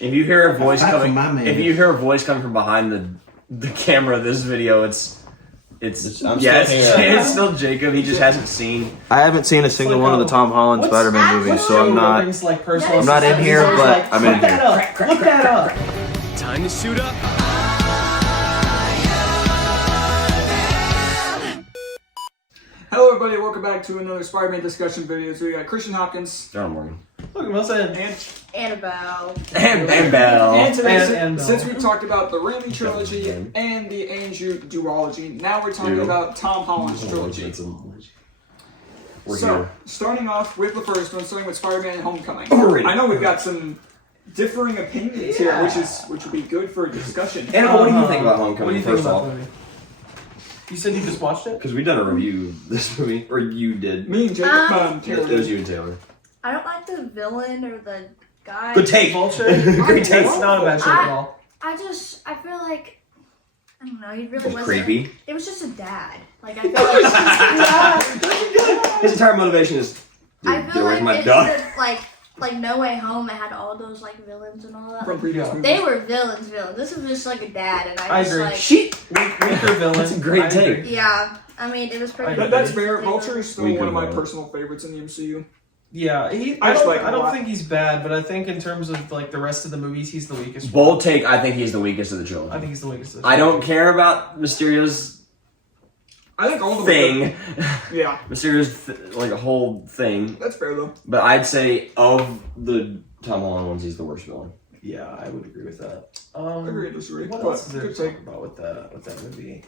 If you hear a voice coming, from behind the camera of this video, it's still Jacob. He just hasn't seen. I haven't seen a single one of the Tom Holland Spider-Man movies, so I'm not in here, but I'm in here. Look that up. Time to suit up. Hello everybody, welcome back to another Spider-Man discussion video. So we got Christian Hopkins, John Morgan, Logan Wilson, and Annabel. And today, since we talked about the Raimi trilogy and the MCU duology, now we're talking about Tom Holland's trilogy. So, starting off with the first one, starting with Spider-Man Homecoming. I know we've got some differing opinions here, which will be good for discussion. Annabel, what do you think about Homecoming? First off, you said you just watched it? because we done a review of this movie, or you did. Me and Jacob. It was you and Taylor. I don't like the villain or the guy. Good take. Vulture. Great take. It's not a bad show at all. I feel like, I don't know, he really wasn't. Creepy. It was just a dad. Like, I feel like His entire motivation is, I feel where's like my it's duck? like No Way Home, it had all those like villains and all that. From previous movies. They were villains. This was just like a dad, and I just agree. like. Weaker villain. That's a great take. Yeah, I mean, it was pretty. That's fair. Vulture is still one of my personal favorites in the MCU. Yeah, I don't think he's bad, but I think in terms of like the rest of the movies, he's the weakest. Bold take. I think he's the weakest of the trilogy. I think he's the weakest. I don't care about Mysterio's. I think all the thing. Yeah. Mysterio's like a whole thing. That's fair though. But I'd say of the Tom Holland ones, he's the worst villain. Yeah, I would agree with that. Agree to disagree. What else is there to talk about with that movie?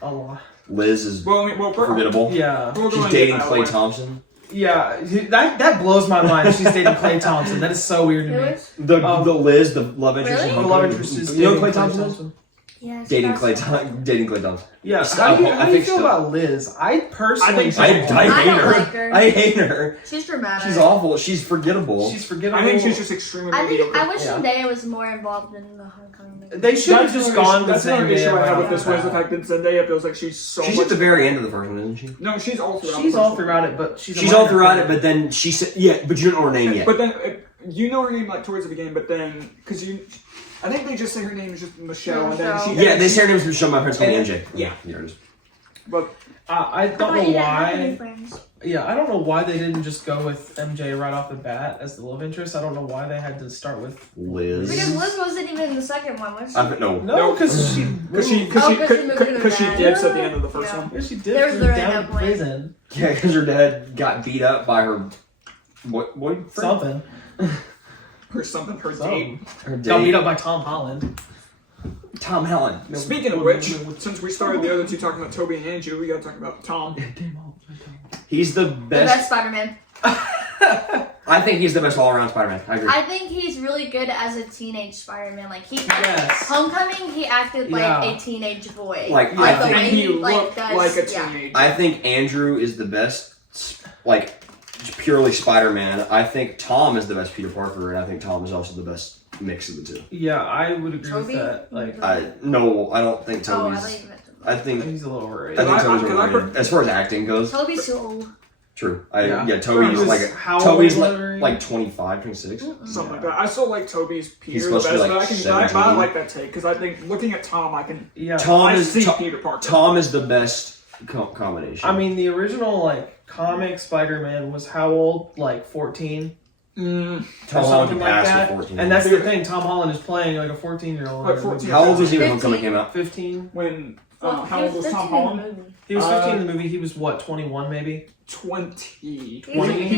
A lot. Liz is forgettable. Yeah. She's dating Clay Thompson. Yeah, that blows my mind. She's dating Clay Thompson. That is so weird to me. The Liz, the love interest. Really? The love interest is dating Clay Thompson. Yes, Dating Clay Thompson. Yeah. How do you feel about Liz? I personally, I hate her. like her. I hate her. She's dramatic. She's awful. She's forgettable. She's forgettable. I think she's just extremely. I wish Zendaya was more involved in the Homecoming movie. They should have just gone with Zendaya. That's another issue I have with this was the fact that Zendaya feels like she's much at the very end of the first one, isn't she? No, she's all throughout. She's all throughout it, but she's all throughout it. But then she said, "Yeah, but you don't know her name yet." But then you know her name like towards the beginning, but then because I think they just say her name is just Michelle, and then they say her name is Michelle. My friends call me MJ. Yeah, it is. But I don't know why. Yeah, I don't know why they didn't just go with MJ right off the bat as the love interest. I don't know why they had to start with Liz. Because Liz wasn't even in the second one, was she? No, because she dips at the end of the first one. Yeah, she did. There was literally down no in point. prison. Yeah, because her dad got beat up by her boyfriend. Something. Her date. Got beat up by Tom Holland. Tom Holland. Speaking of which, since we started the other two talking about Toby and Andrew, we gotta talk about Tom. He's the The best. best Spider-Man. I think he's the best all-around Spider-Man. I agree. I think he's really good as a teenage Spider-Man. Like Homecoming, he acted like a teenage boy. And he looked like a teenager. I think Andrew is the best, like, purely Spider-Man. I think Tom is the best Peter Parker, and I think Tom is also the best mix of the two. Yeah, I would agree with that. Like, I don't think Toby's. I think he's a little overrated. I think Toby's overrated. As far as acting goes. Toby's too old. True. Toby's like 25, 26. Something like that. I still like Toby's Peter the best, but I like that take, because I think looking at Tom, I can... Yeah. Peter Parker. Tom is the best combination. I mean, the original, like, comic Spider-Man was how old? Like, 14? Tom Holland passed for 14. And that's the thing, Tom Holland is playing like a 14-year-old. Like 14. How old was he when Homecoming came out? 15. When... how old was Tom Holland? He was 15 in the movie. He was, what, 21 maybe? 20. He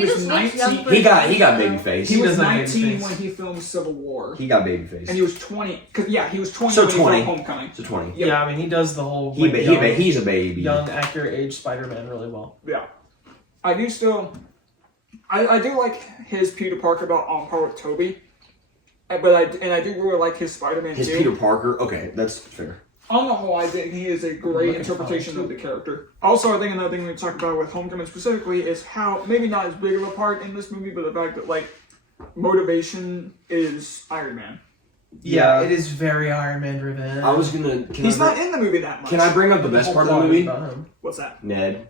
was 19. He got baby face. He was 19 when he filmed Civil War. He got baby face. And he was 20. He was 20 so when 20. he filmed Homecoming. So 20. Yep. Yeah, I mean, he does the whole... He's a baby. Young, accurate age Spider-Man really well. Yeah. I do still... I do like his Peter Parker about on par with Toby. But I do really like his Spider-Man too. His Peter Parker? Okay, that's fair. On the whole, I think he is a great interpretation of the character. Also, I think another thing we talk about with Homecoming specifically is how, maybe not as big of a part in this movie, but the fact that, like, motivation is Iron Man. Yeah, it is very Iron Man driven. I was gonna... He's not in the movie that much. Can I bring up the best part of the movie? What's that? Ned.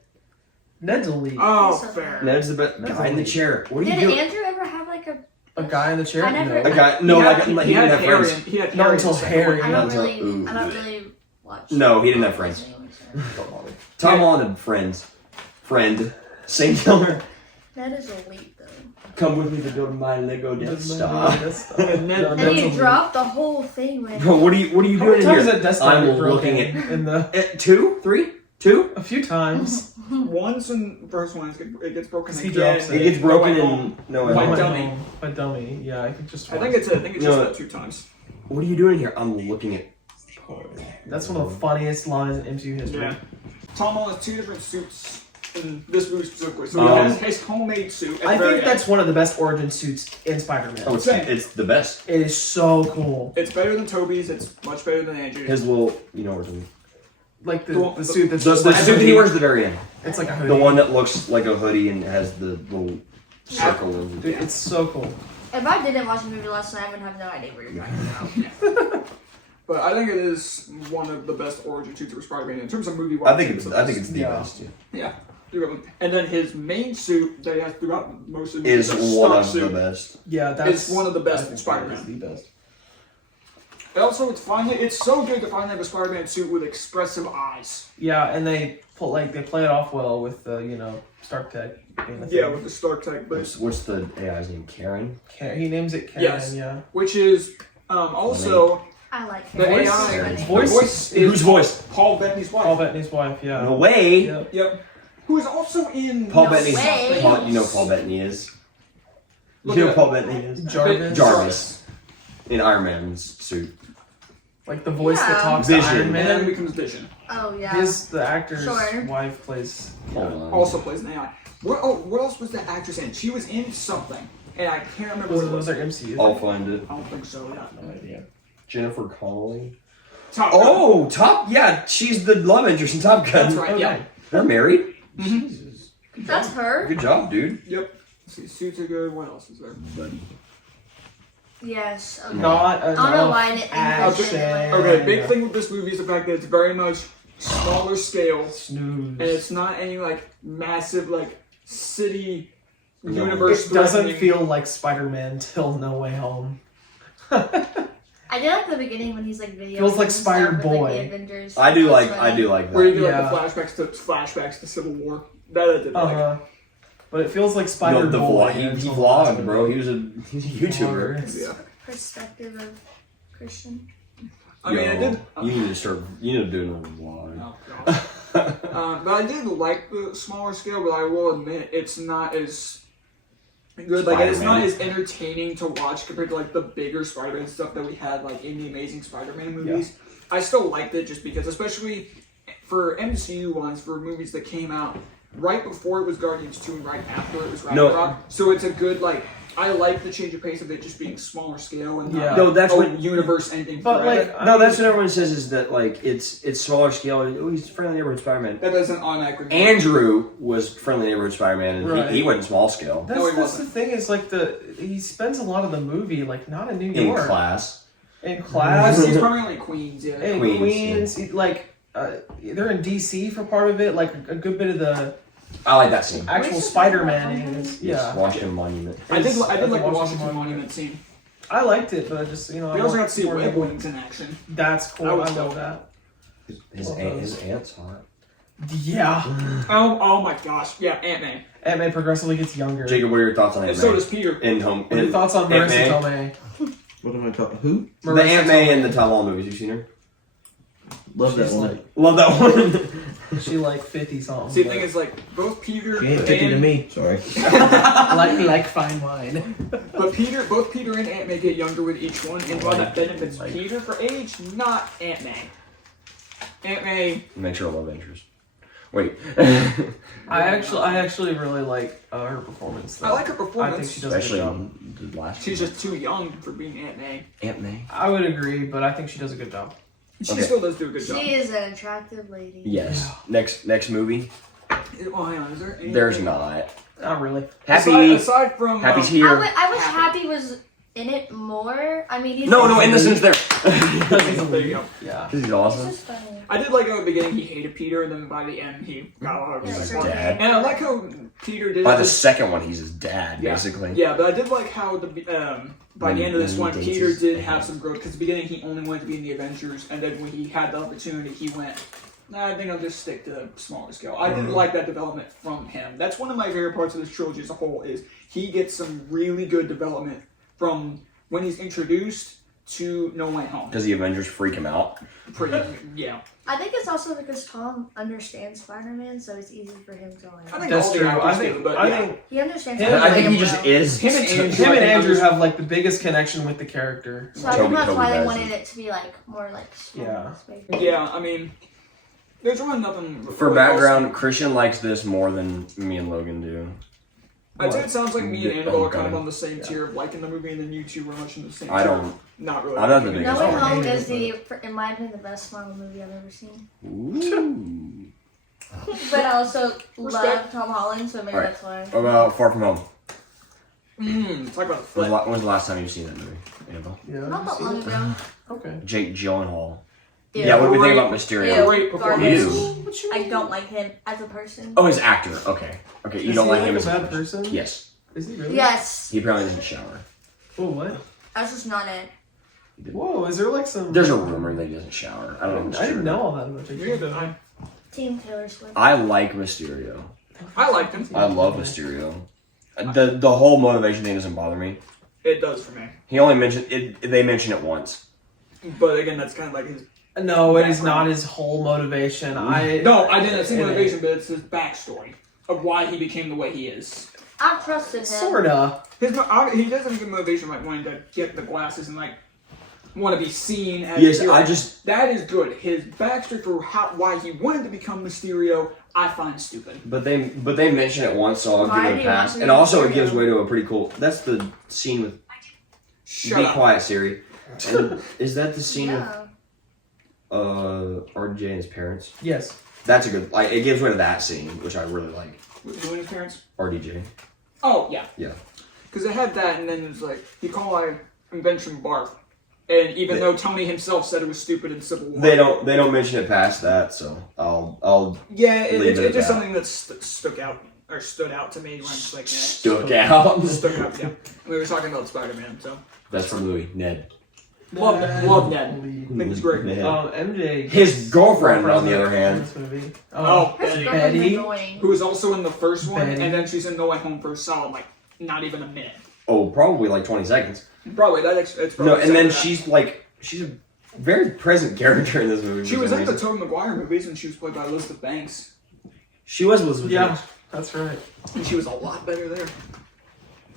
Ned's a lead. Oh, fair. Ned's the best guy in the chair. What are you doing? Did Andrew ever have, like, a A guy in the chair? I never- A guy? No, he had have Harry. friends. He had Not Harry until in the second Harry. one. I don't Not really, until- I don't really watch. No, he didn't have friends. Tom Holland had friends. Friend. Singular. That is elite though. Come with me to go to my Lego Death Star. And then- And he dropped the whole thing with. Bro, what are you How doing many in times here? that Death Star I'm get broken looking at in the 2, 3, 2. a few times. Once in the first one, it gets broken He again. drops It gets broken No Way in Home. No Way By Home. dummy. By dummy. Yeah, I think just. I think once. it's just about 2 times. What are you doing here? I'm looking at. That's one of the funniest lines in MCU history. Yeah. Tom Holland has 2 different suits in this movie specifically. So he has his homemade suit. I think that's one of the best origin suits in Spider-Man. Oh, it's the best. It is so cool. It's better than Toby's. It's much better than Andrew's. His little, what I mean. Like the suit that's The just suit like that he wears at the very end. It's like a hoodie. The one that looks like a hoodie and has the little circle. Dude, it's so cool. If I didn't watch the movie last night, I would have no idea what you're talking about. But I think it is one of the best origin suits for Spider-Man in terms of movie wise. I think it's the Yeah. best. Yeah. Yeah. And then his main suit that he has throughout most of the Is movie, one Stark of the suit. best. Yeah, that's It's one of the best I think Spider-Man. that is the best. And also, it's so good to finally have a Spider-Man suit with expressive eyes. Yeah, and they play it off well with the Stark Tech. being the Yeah, thing. with the Stark Tech, but What's the AI's name? Karen? He names it Karen. Yes. Yeah. which is also I like the him. AI. Voice- voice is Whose voice? Paul Bettany's wife. Paul Bettany's wife. Yeah. No way. Yep. Yep. Who is also in Paul No Bettany's. way. You know who Paul Bettany is. You Look know who at- Paul Bettany is? Jarvis. Jarvis. In Iron Man's suit. Like the voice that Yeah. talks Vision. to Iron And then it Man. becomes Vision. Oh yeah. The actor's Sure. wife plays. Hold on. Also plays an AI. What else was that actress in? She was in something, and I can't remember Was what it was. there MCU? I'll find it. I don't think so. Yeah. No idea. Jennifer Connelly. Top Gun. Oh, yeah, she's the love interest in Top Gun. That's right. Okay. Yeah. They're married. Mhm. Jesus. That's her. Good job, dude. Yep. Let's see, suits are good. What else is there? Buddy. Yes. Okay. Not I don't know enough why I didn't action. think of it. Okay, big thing with this movie is the fact that it's very much smaller scale, Snooze. and it's not any like massive like city No. universe. It doesn't threatening- feel like Spider-Man till No Way Home. I did like the beginning when he's like video. Feels like Spider-Boy. The Avengers. I do That's like funny. where you that. get Yeah. like the flashbacks to Civil War. That I did like. But it feels like No, Spider-Boy. the vlog. He until the vlogged, last bro. movie. He was a YouTuber. It's- Yeah. Perspective of Christian. I mean, I Yo, did. You need to start. You need to do another vlog. Oh, gosh. But I did like the smaller scale, but I will admit it's not as good. Like it's not as entertaining to watch compared to like the bigger Spider-Man stuff that we had like in the Amazing Spider-Man movies. I still liked it just because, especially for MCU ones, for movies that came out right before it was Guardians 2 and right after it was Ragnarok. So it's a good like. I like the change of pace of it just being smaller scale and not No, that's what universe ending. But forever. like, No, that's what everyone says is that like it's smaller scale. Oh, he's friendly neighborhood Spider-Man. that doesn't automatically. Andrew was friendly neighborhood Spider-Man, and Right. he went small scale No, he that's the wasn't. thing is like he spends a lot of the movie like not in New in York. class. In class. He's primarily Queens, yeah. in Queens, Queens. Like they're in DC for part of it. Like a good bit of the I like that scene. actual Where's the Spider-Man Spider-Man? is Yes, Washington Monument. I did like the Washington Washington Monument scene. I liked it, but I just We I also want got to see more Web people- Wings in action. That's cool. That I was love dope. that. His aunt's hot. Yeah. Oh my gosh, yeah, Ant-Man. Ant-Man progressively gets younger. Jacob, what are your thoughts on And Ant so Man? does Peter. In home. What are your in- thoughts on Marissa Ant-Man? Tomei? What am I talking? Who? The Ant Man and the Tom Holland movies. You seen her? Love that She's one. like- Love that one. She like 50 something. See, the thing is, like, both Peter She ain't 50 to and me. Sorry. like fine wine. both Peter and Ant-Man get younger with each one, and while that benefits Peter for age, not Ant-Man. Ant-Man. Make sure I love interest. Wait. I actually really like her performance. Though. I like her I performance. think she does a good Especially job. on the last. She's just too young for being Ant-Man. Ant Man. I would agree, but I think she does a good job. She Okay. still does do a good job. She is an attractive lady. Yes. Next movie. Oh, hang on, is there anything? There's not. Not really. Happy. Aside from Happy's I, here. I wish Happy was in it more. I mean, he's No, in the sense there. There you go. Yeah. He's He's awesome. just funny. I did like how at the beginning he hated Peter, and then by the end he got a lot of Yeah, respect sure for him. dad. And I like how Peter did. By the second one, he's his dad, Yeah. basically. Yeah, but I did like how by the end of this When one, he dates Peter his did dad. have some growth. Because at the beginning, he only wanted to be in the Avengers, and then when he had the opportunity, he went, "Nah, I think I'll just stick to smaller scale." I did like that development from him. That's one of my favorite parts of this trilogy as a whole. Is he gets some really good development from when he's introduced to No Way Home. Because the Avengers freak him out. Yeah. I think it's also because Tom understands Spider-Man, so it's easy for him to I think That's all the true. actors do, but I yeah. think He understands. Him- I think he Spider-Man just well. is. Him and Andrew- him and Andrew Andrew- have like the biggest connection with the character. So I think that's Toby why they does wanted it. it to be like more like small Yeah. space. Yeah, I mean, there's really nothing. For really background, else. Christian likes this more than me and Logan do. I'd say it sounds like me and Yeah, Annabel are kind of okay. on the same tier of liking the movie, and then you two were much in the same I tier. don't. Not really. I'm not the No biggest Way fan. Home hate is it, in my opinion, the best Marvel movie I've ever seen. Ooh. But I also Respect. love Tom Holland, so maybe Alright. that's why. What about Far From Home? Talk about When was the last time you've seen that movie, Annabelle? Yeah. Not that I've long seen ago. it. Okay. Jake Gyllenhaal. Ew. Yeah, what do we think Great- about Mysterio? Great Garbage. performance. I don't like him as a person. Oh, his actor. Okay. Okay, you Is don't he like like him a as a bad person? Yes. Is he really? Yes, He apparently doesn't shower. Oh what? that's just not it. Whoa, is there like some? There's a rumor that he doesn't shower. I don't know if it's I didn't true. know all that about Neither Jake. did I. Team Taylor Swift. I like Mysterio. I liked him. I love Mysterio. The whole motivation thing doesn't bother me. It does for me. He only mentioned it. They mention it once. But again, that's kind of like his. No, it is not his whole motivation. No, I didn't see motivation, but it's his backstory of why he became the way he is. I trusted him. Sorta. He doesn't get motivation like wanting to get the glasses and like want to be seen as. Yes, a hero. I just. That is good. His backstory for why he wanted to become Mysterio, I find stupid. But they mention it once, so I'll Why give do it a you want pass. to And be also, it Mysterio? gives way to a pretty cool. That's the scene with. Shut Be up. quiet, Siri. And is that the scene Yeah. with RJ and his parents? Yes. That's a good. Like, it gives way to that scene, which I really like. Who and his parents? RDJ. Oh yeah. Yeah. Because it had that, and then it's like he called my invention barf. And even though Tony himself said it was stupid in Civil War, They don't mention it past that, so I'll Yeah, Leave it's it at just that. something that stood out to me when I'm just like, stuck out. stuck out. Yeah, we were talking about Spider-Man, so Best friend movie, Ned. love Ned. I think he's great. Ned. MJ. His girlfriend, on the other hand. This movie. Oh, His Betty. girlfriend's Betty? annoying. Who was also in the first one, Betty. and then she's in No Way Home for a solid like not even a minute. Oh, probably like 20 seconds. Probably it's probably No, and then second she's a very present character in this movie. that. She for was some in the reason. Tobey Maguire movies, and she was played by Elizabeth Banks, She was Elizabeth Yeah, Banks. that's right. and she was a lot better there.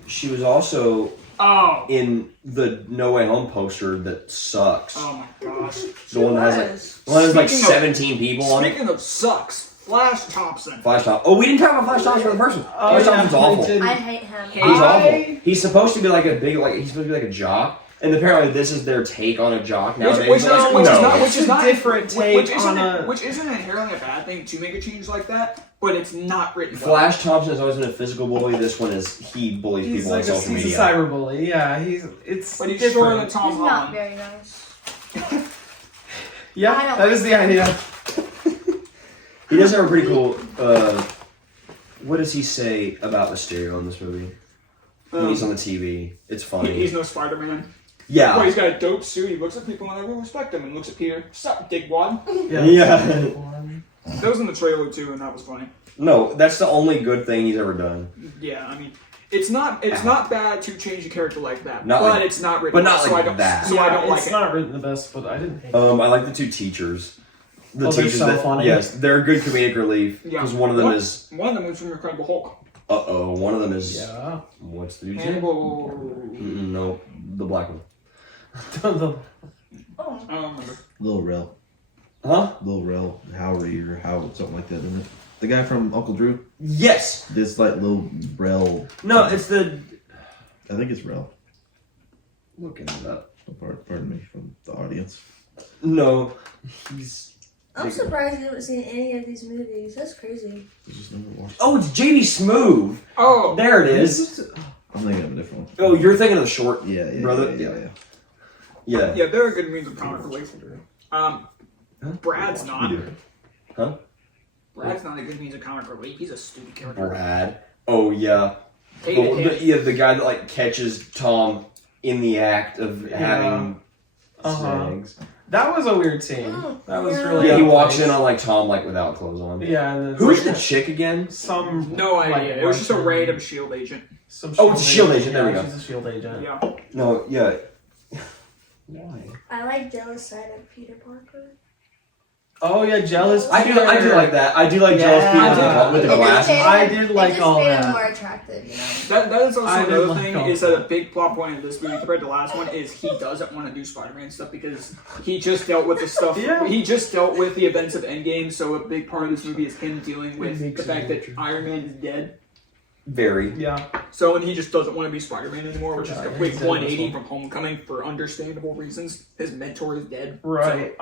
She was also Oh, in the No Way Home poster that sucks. oh my gosh. The one that has like, the one that has like Speaking of- 17 people on it. Speaking of sucks, Flash Thompson. Flash Thompson. Oh, we didn't talk about Flash Thompson for the person. Flash Thompson's awful. I hate him. He's awful. He's supposed to be like a big, like he's supposed to be like a jock, and apparently this is their take on a jock nowadays. Which It's is a not different take on a- which isn't inherently a bad thing to make a change like that, but it's not written well. Flash Thompson has always been a physical bully. This one is he bullies He's people like on social he's media. a cyberbully. Yeah, it's But he's different. shorter than Tom He's not Holland. very nice. I Yeah, don't that is the idea. He does have a pretty cool. What does he say about Mysterio in this movie? When he's on the TV, it's funny. He's no Spider-Man. Yeah. Well, he's got a dope suit. He looks at people and everyone respect him, and looks at Peter. Sup, digwad? Yeah. That was in the trailer too, and that was funny. No, that's the only good thing he's ever done. Yeah, I mean, it's not bad to change a character like that, Not but like- it's not written. but not well, so like I don't, that. So I don't like it's it. not written the best, but I didn't hate it. I like the two teachers. The Oh, they're teachers so that, funny. Yes, they're a good comedic relief. Yeah. Because one of them is. One of them is from Incredible Hulk. One of them is. Yeah. What's the dude's name? Hannibal. No, the black one. The- Oh. I don't remember. Lil Rel. Huh? Lil Rel. Howery or how something like that, isn't it? The guy from Uncle Drew? Yes. This like Lil Rel. No, it's the. I think it's Rel. Looking it up. Pardon me from the audience. No, he's. I'm surprised you haven't seen any of these movies. That's crazy. I just never watched. Oh, it's JD Smooth. Oh, There it is. I'm thinking of a different one. Oh, you're thinking of the short. Yeah, brother. Yeah. Yeah. yeah, they're a good means of comic relief. Brad's not. Huh? Brad's not a good means of comic relief. He's a stupid character. Brad. Oh yeah. Hated him. The guy that like catches Tom in the act of having sex. That was a weird scene. That was really. Yeah, he walks in on like Tom like without clothes on. Yeah. And Who's the chick again? No idea. It was just a random shield agent. It's a shield agent. There we go. She's a shield agent. Yeah. No, yeah. Why? I like jealous side of Peter Parker. Oh yeah, jealous. I do like that. I do like jealous people with the glasses. I did like all that. It just made that. him more attractive, you know. That is also another like thing. all Is that a big plot point in this movie compared to the last one is he doesn't want to do Spider-Man stuff because he just dealt with the stuff. Yeah. He just dealt with the events of Endgame. So a big part of this movie is him dealing with the fact that Iron Man is dead. Very. Yeah. So and he just doesn't want to be Spider-Man anymore, which is a complete exactly. 180 from Homecoming for understandable reasons. His mentor is dead. Right.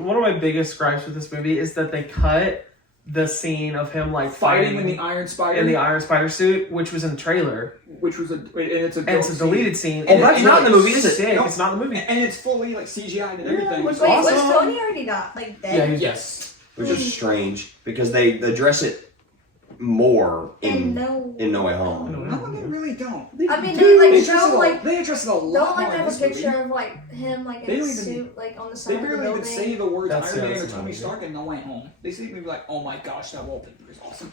One of my biggest gripes with this movie is that they cut the scene of him like Fighting in the Iron Spider. in the Iron Spider suit, which was in the trailer. Which was it's a deleted scene. Oh, that's not in the movie, is it? Sick. No. It's not in the movie. And it's fully like CGI and everything. Wait, Wait, was awesome. Tony already not like dead? Yeah, he's Yes. Which is strange because they address it more in No Way Home. No, they really don't. I mean, they like address show it like they address it a lot don't more like in have a this picture movie. of like him like They in a don't even- suit like on the They side of the barely building. even say the words That's Iron Man the or other Tony side, Stark in No Way Home. They seem to be like, oh my gosh, that wallpaper is awesome.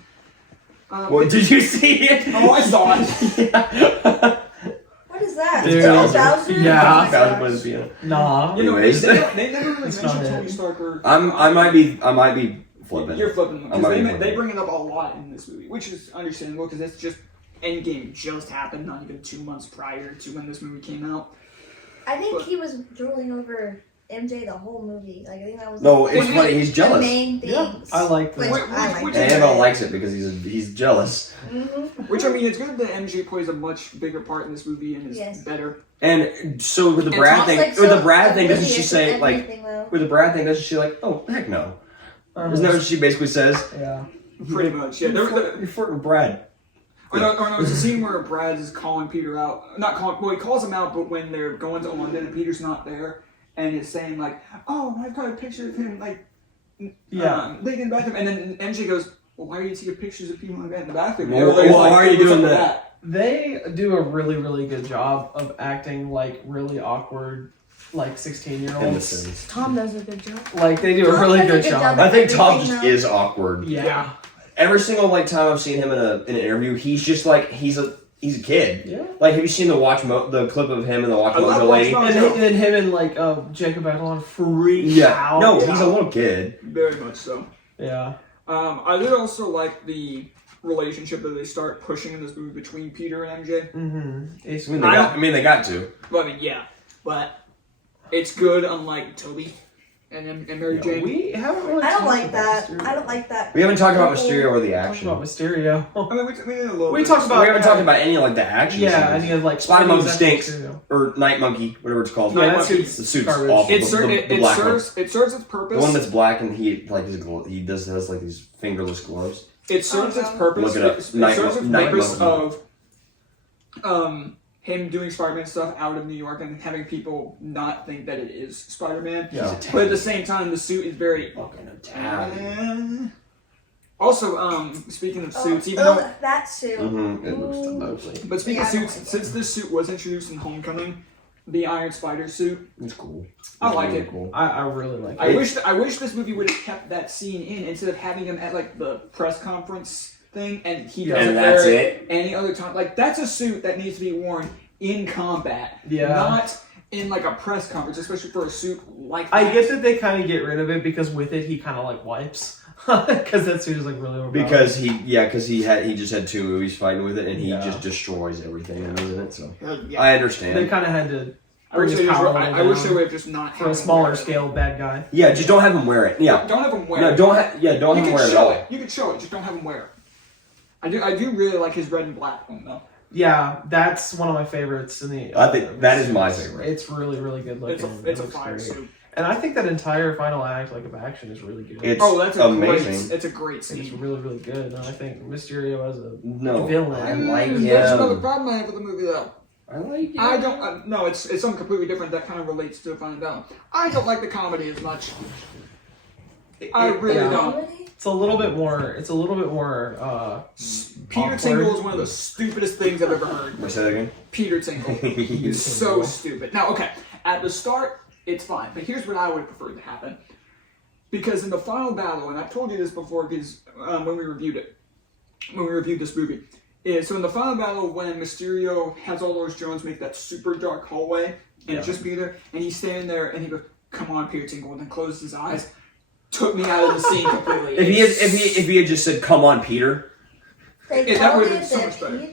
Well, did you see it? Oh, I saw it. What is that? Dude. Is that Bowser? Yeah. Oh my Bowser gosh. plays the piano. Nah. You know, Anyways. they never really It's mention not Tony it. Stark or. I might be flipping. You're flipping I because might be they flipping. bring it up a lot in this movie, which is understandable because it's just Endgame just happened, not even 2 months prior to when this movie came out. I think he was drooling over MJ the whole movie. Like I think that was No, like, it's funny. He's the jealous. main things. Yeah, I like Which that. I like. Which- And Annabelle likes it because he's jealous. Mm-hmm. Which I mean, it's good that MJ plays a much bigger part in this movie and is Yes. better. And so with the And Brad Tom's thing, Like, with so the Brad thing, doesn't oblivious she to say like everything, though. with the Brad thing? Doesn't she like? Oh heck no! Isn't that what she basically says? Yeah. Pretty much, yeah. You're flirting with Brad. Or no, it's a scene where Brad is calling Peter out. Not calling, well, he calls him out, but when they're going to London and Peter's not there, and is saying like, "Oh, I've got a picture of him like, laying in the bathroom," and then MJ goes, "Well, why are you taking pictures of people like that in the bathroom?" And Well, everybody's why are you "What's doing up with that?" They do a really, really good job of acting like really awkward, like In the 16-year-olds. series. Tom does a good job. Like they do a Tom really does a good good job. job. I think Tom Everything, just though. is awkward. Yeah. Every single like time I've seen him in an interview, he's just like he's a kid. Yeah. Like, have you seen the clip of him and the Watch I love Mojo lady? Watch And then him and like Jacob Adelon freak out. No, he's a little kid. Very much so. Yeah. I did also like the relationship that they start pushing in this movie between Peter and MJ. Mm-hmm. I mean, they got to. Well, I mean, yeah, but it's good, unlike Toby and Mary Jane. We haven't really. I don't talked like about that. Mysterio. I don't like that. We haven't talked about People- Mysterio or the Talked action. about Mysterio. I mean, we did a little We bit. talked about- We haven't talked about any like the action. Yeah, scenes. and he had like Spider-Man Spidey's stinks. Mysterio. Or Night Monkey, whatever it's called. Yeah, Night that Monkey. suit's The suit's garbage. awful. It The serves black it serves its purpose. The one that's black and he like he has like these fingerless gloves. It serves its no. purpose. Look it up. It Night serves its Monkey. purpose of him doing Spider-Man stuff out of New York and having people not think that it is Spider-Man. Yeah. But at the same time, the suit is very. Fucking Italian. Also, speaking of suits, even though. that suit. Mm-hmm. It looks ugly. But speaking Yeah, of I don't suits, like since this suit was introduced in Homecoming, the Iron Spider suit, It's cool. I It's like really it. Cool. I really like I it. wish this movie would have kept that scene in instead of having him at like the press conference thing and he Yeah. doesn't And that's wear it? any other time. Like that's a suit that needs to be worn in combat, Yeah. not in like a press conference, especially for a suit like that. I get that they kind of get rid of it because with it he kind of like wipes because that suit is like really overpowered. Because he just had 2 movies fighting with it and he Yeah. just destroys everything in it. So Yeah. I they understand. kind of had to I wish bring they his power I level wish they down would have just not for had a him smaller wear it. scale bad guy. Yeah, just don't have him wear it. Yeah. Don't have him wear No, it. don't have You him can wear it at show all. it. You can show it. Just don't have him wear it. I do really like his red and black one though. Yeah, that's one of my favorites in the. I think that is my favorite. It's really, really good looking. It's a It looks fire great. suit. And I think that entire final act, like of action, is really good. It's Oh, that's amazing. It's a great It's scene. really, really good. And I think Mysterio as a No, villain. I like There's another him. problem I have with the movie though. I like him. I don't. No, it's something completely different that kind of relates to Final Battle. I don't like the comedy as much. I really don't. Comedy? It's a little bit more. It's a little bit more. Peter awkward. Tingle is one of the stupidest things I've ever heard. Wait, say that again? Peter Tingle. He's so stupid. Now, okay, at the start, it's fine, but here's what I would have preferred to happen. Because in the final battle, and I've told you this before because when we reviewed this movie, so in the final battle when Mysterio has all those drones make that super dark hallway, and it's just Peter, and he's standing there, and he goes, "Come on, Peter Tingle," and then closes his eyes, took me out of the scene completely. If he had just said, "Come on, Peter." That would have been so much better.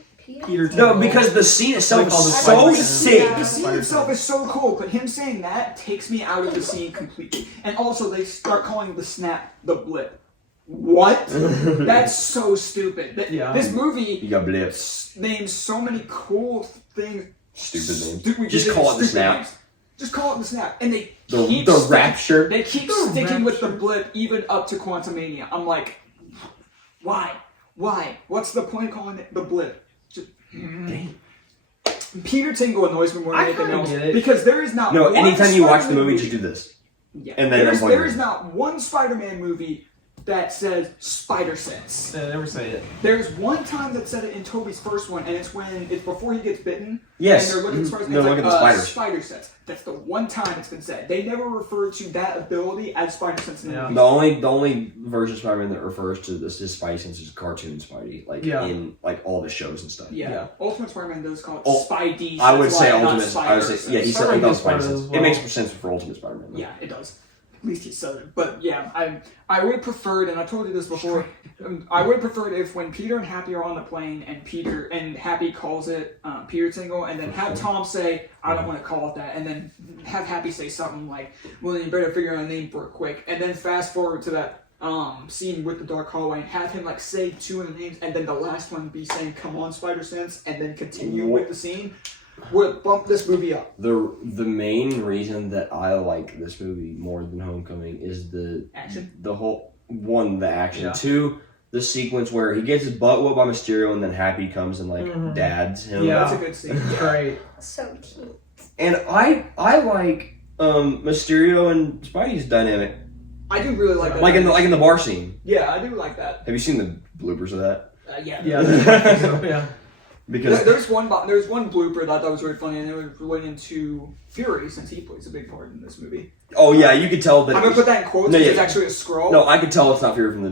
Peter No, Tingle. because the scene itself They call is this so Spider-Man. sick. The scene itself is so cool, but him saying that takes me out of the scene completely. And also, they start calling the snap the blip. What? That's so stupid. Yeah. This movie You got blips. names so many cool things. Stupid We Just did call it the stupid snap. names. Just call it the snap. And they The keep rapture. They keep sticking with the blip even up to Quantumania. I'm like, why? Why? What's the point of calling it the blip? Just, Peter Tingle annoys me more than I anything kinda else get it. because there is not No, one anytime you watch the Spider-Man movie, just do this. Yeah. And then unplug there it. is not one Spider-Man movie that says spider sense. They never say it. There's one time that said it in Toby's first one, and it's before he gets bitten. Yes. And they're looking at spiders. They're looking at the spiders. Spider sense. That's the one time it's been said. They never refer to that ability as spider sense in the movie. The only version of Spider-Man that refers to this is Spidey since it's cartoon Spidey, in like all the shows and stuff. Yeah. Yeah. Ultimate Spider-Man does call it Oh, Spidey. I would that's say why, not Ultimate. I would say Spider yeah. He Sense. said he Spider-Man does Spidey as sense. well. It makes sense for Ultimate Spider-Man. Though. Yeah, it does. At least he said it. But yeah, I would have preferred, and I told you this before, I would have preferred if when Peter and Happy are on the plane and Happy calls it Peter Tingle, and then have Tom say, "I don't want to call it that," and then have Happy say something like, "Well, then you better figure out a name for it quick," and then fast forward to that scene with the dark hallway and have him like say two of the names, and then the last one be saying, "Come on, Spider Sense," and then continue with the scene. Would bump this movie up. The main reason that I like this movie more than Homecoming is the Action. The whole the action. Yeah. 2, the sequence where he gets his butt whooped by Mysterio and then Happy comes and like dads him. Yeah. That's a good scene. Great. So cute. And I like Mysterio and Spidey's dynamic. I do really like that. Like in the bar scene. Yeah, I do like that. Have you seen the bloopers of that? Yeah. Yeah. Yeah. Because There's one blooper that I thought was very funny, and it was relating to Fury since he plays a big part in this movie. oh yeah, you could tell that. I'm gonna put that in quotes No, because yeah. it's actually a scroll. No, I could tell it's not Fury from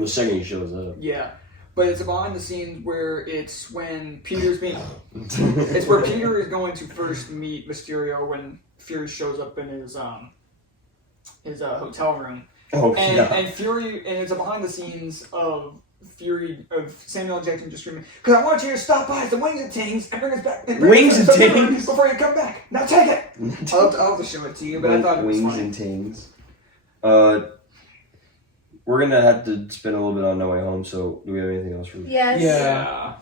the second he shows up. Yeah, but it's a behind the scenes where it's when it's where Peter is going to first meet Mysterio when Fury shows up in his hotel room. Oh And Fury, and it's a behind the scenes of Samuel L. Jackson just screaming, "Because I want you to stop by the Wings and Tings and bring us back. Wings and Tings? before you come back. Now take it." I'll have to show it to you, but I thought it was Wings funny. and Tings. We're gonna have to spend a little bit on No Way Home. So, do we have anything else for Yes. Yeah.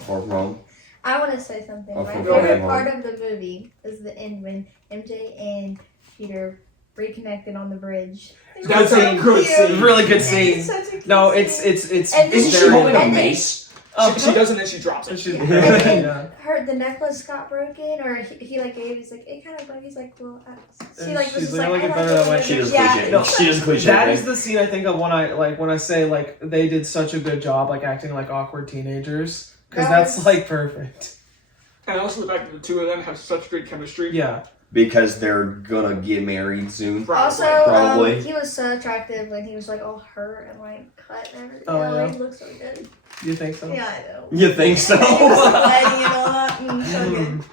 Far From Home? I want to say something. Oh, My go ahead. favorite part of the movie is the end when MJ and Peter reconnected on the bridge. It That's was a so good cute. scene. Really good It's scene. such a cute No, scene. it's And then Isn't she And holding a then- mace? She does, and then she drops it. She- And then Yeah. the necklace got broken, or he like gave. He's like, it kind of broke. He's like, well, she And like she's was just like, like, I like it I better that way. She does Yeah. cliche. No, She does cliche. That thing. is the scene I think of when I say like they did such a good job like acting like awkward teenagers because that's Yes. like perfect. And also the fact that the two of them have such great chemistry. Yeah. Because they're gonna get married soon. Also, Probably. he was so attractive when he was like all hurt and like cut and everything. Oh, yeah. He looks so good. You think so? Yeah, I know. You think so? He was sweating and all that. So good.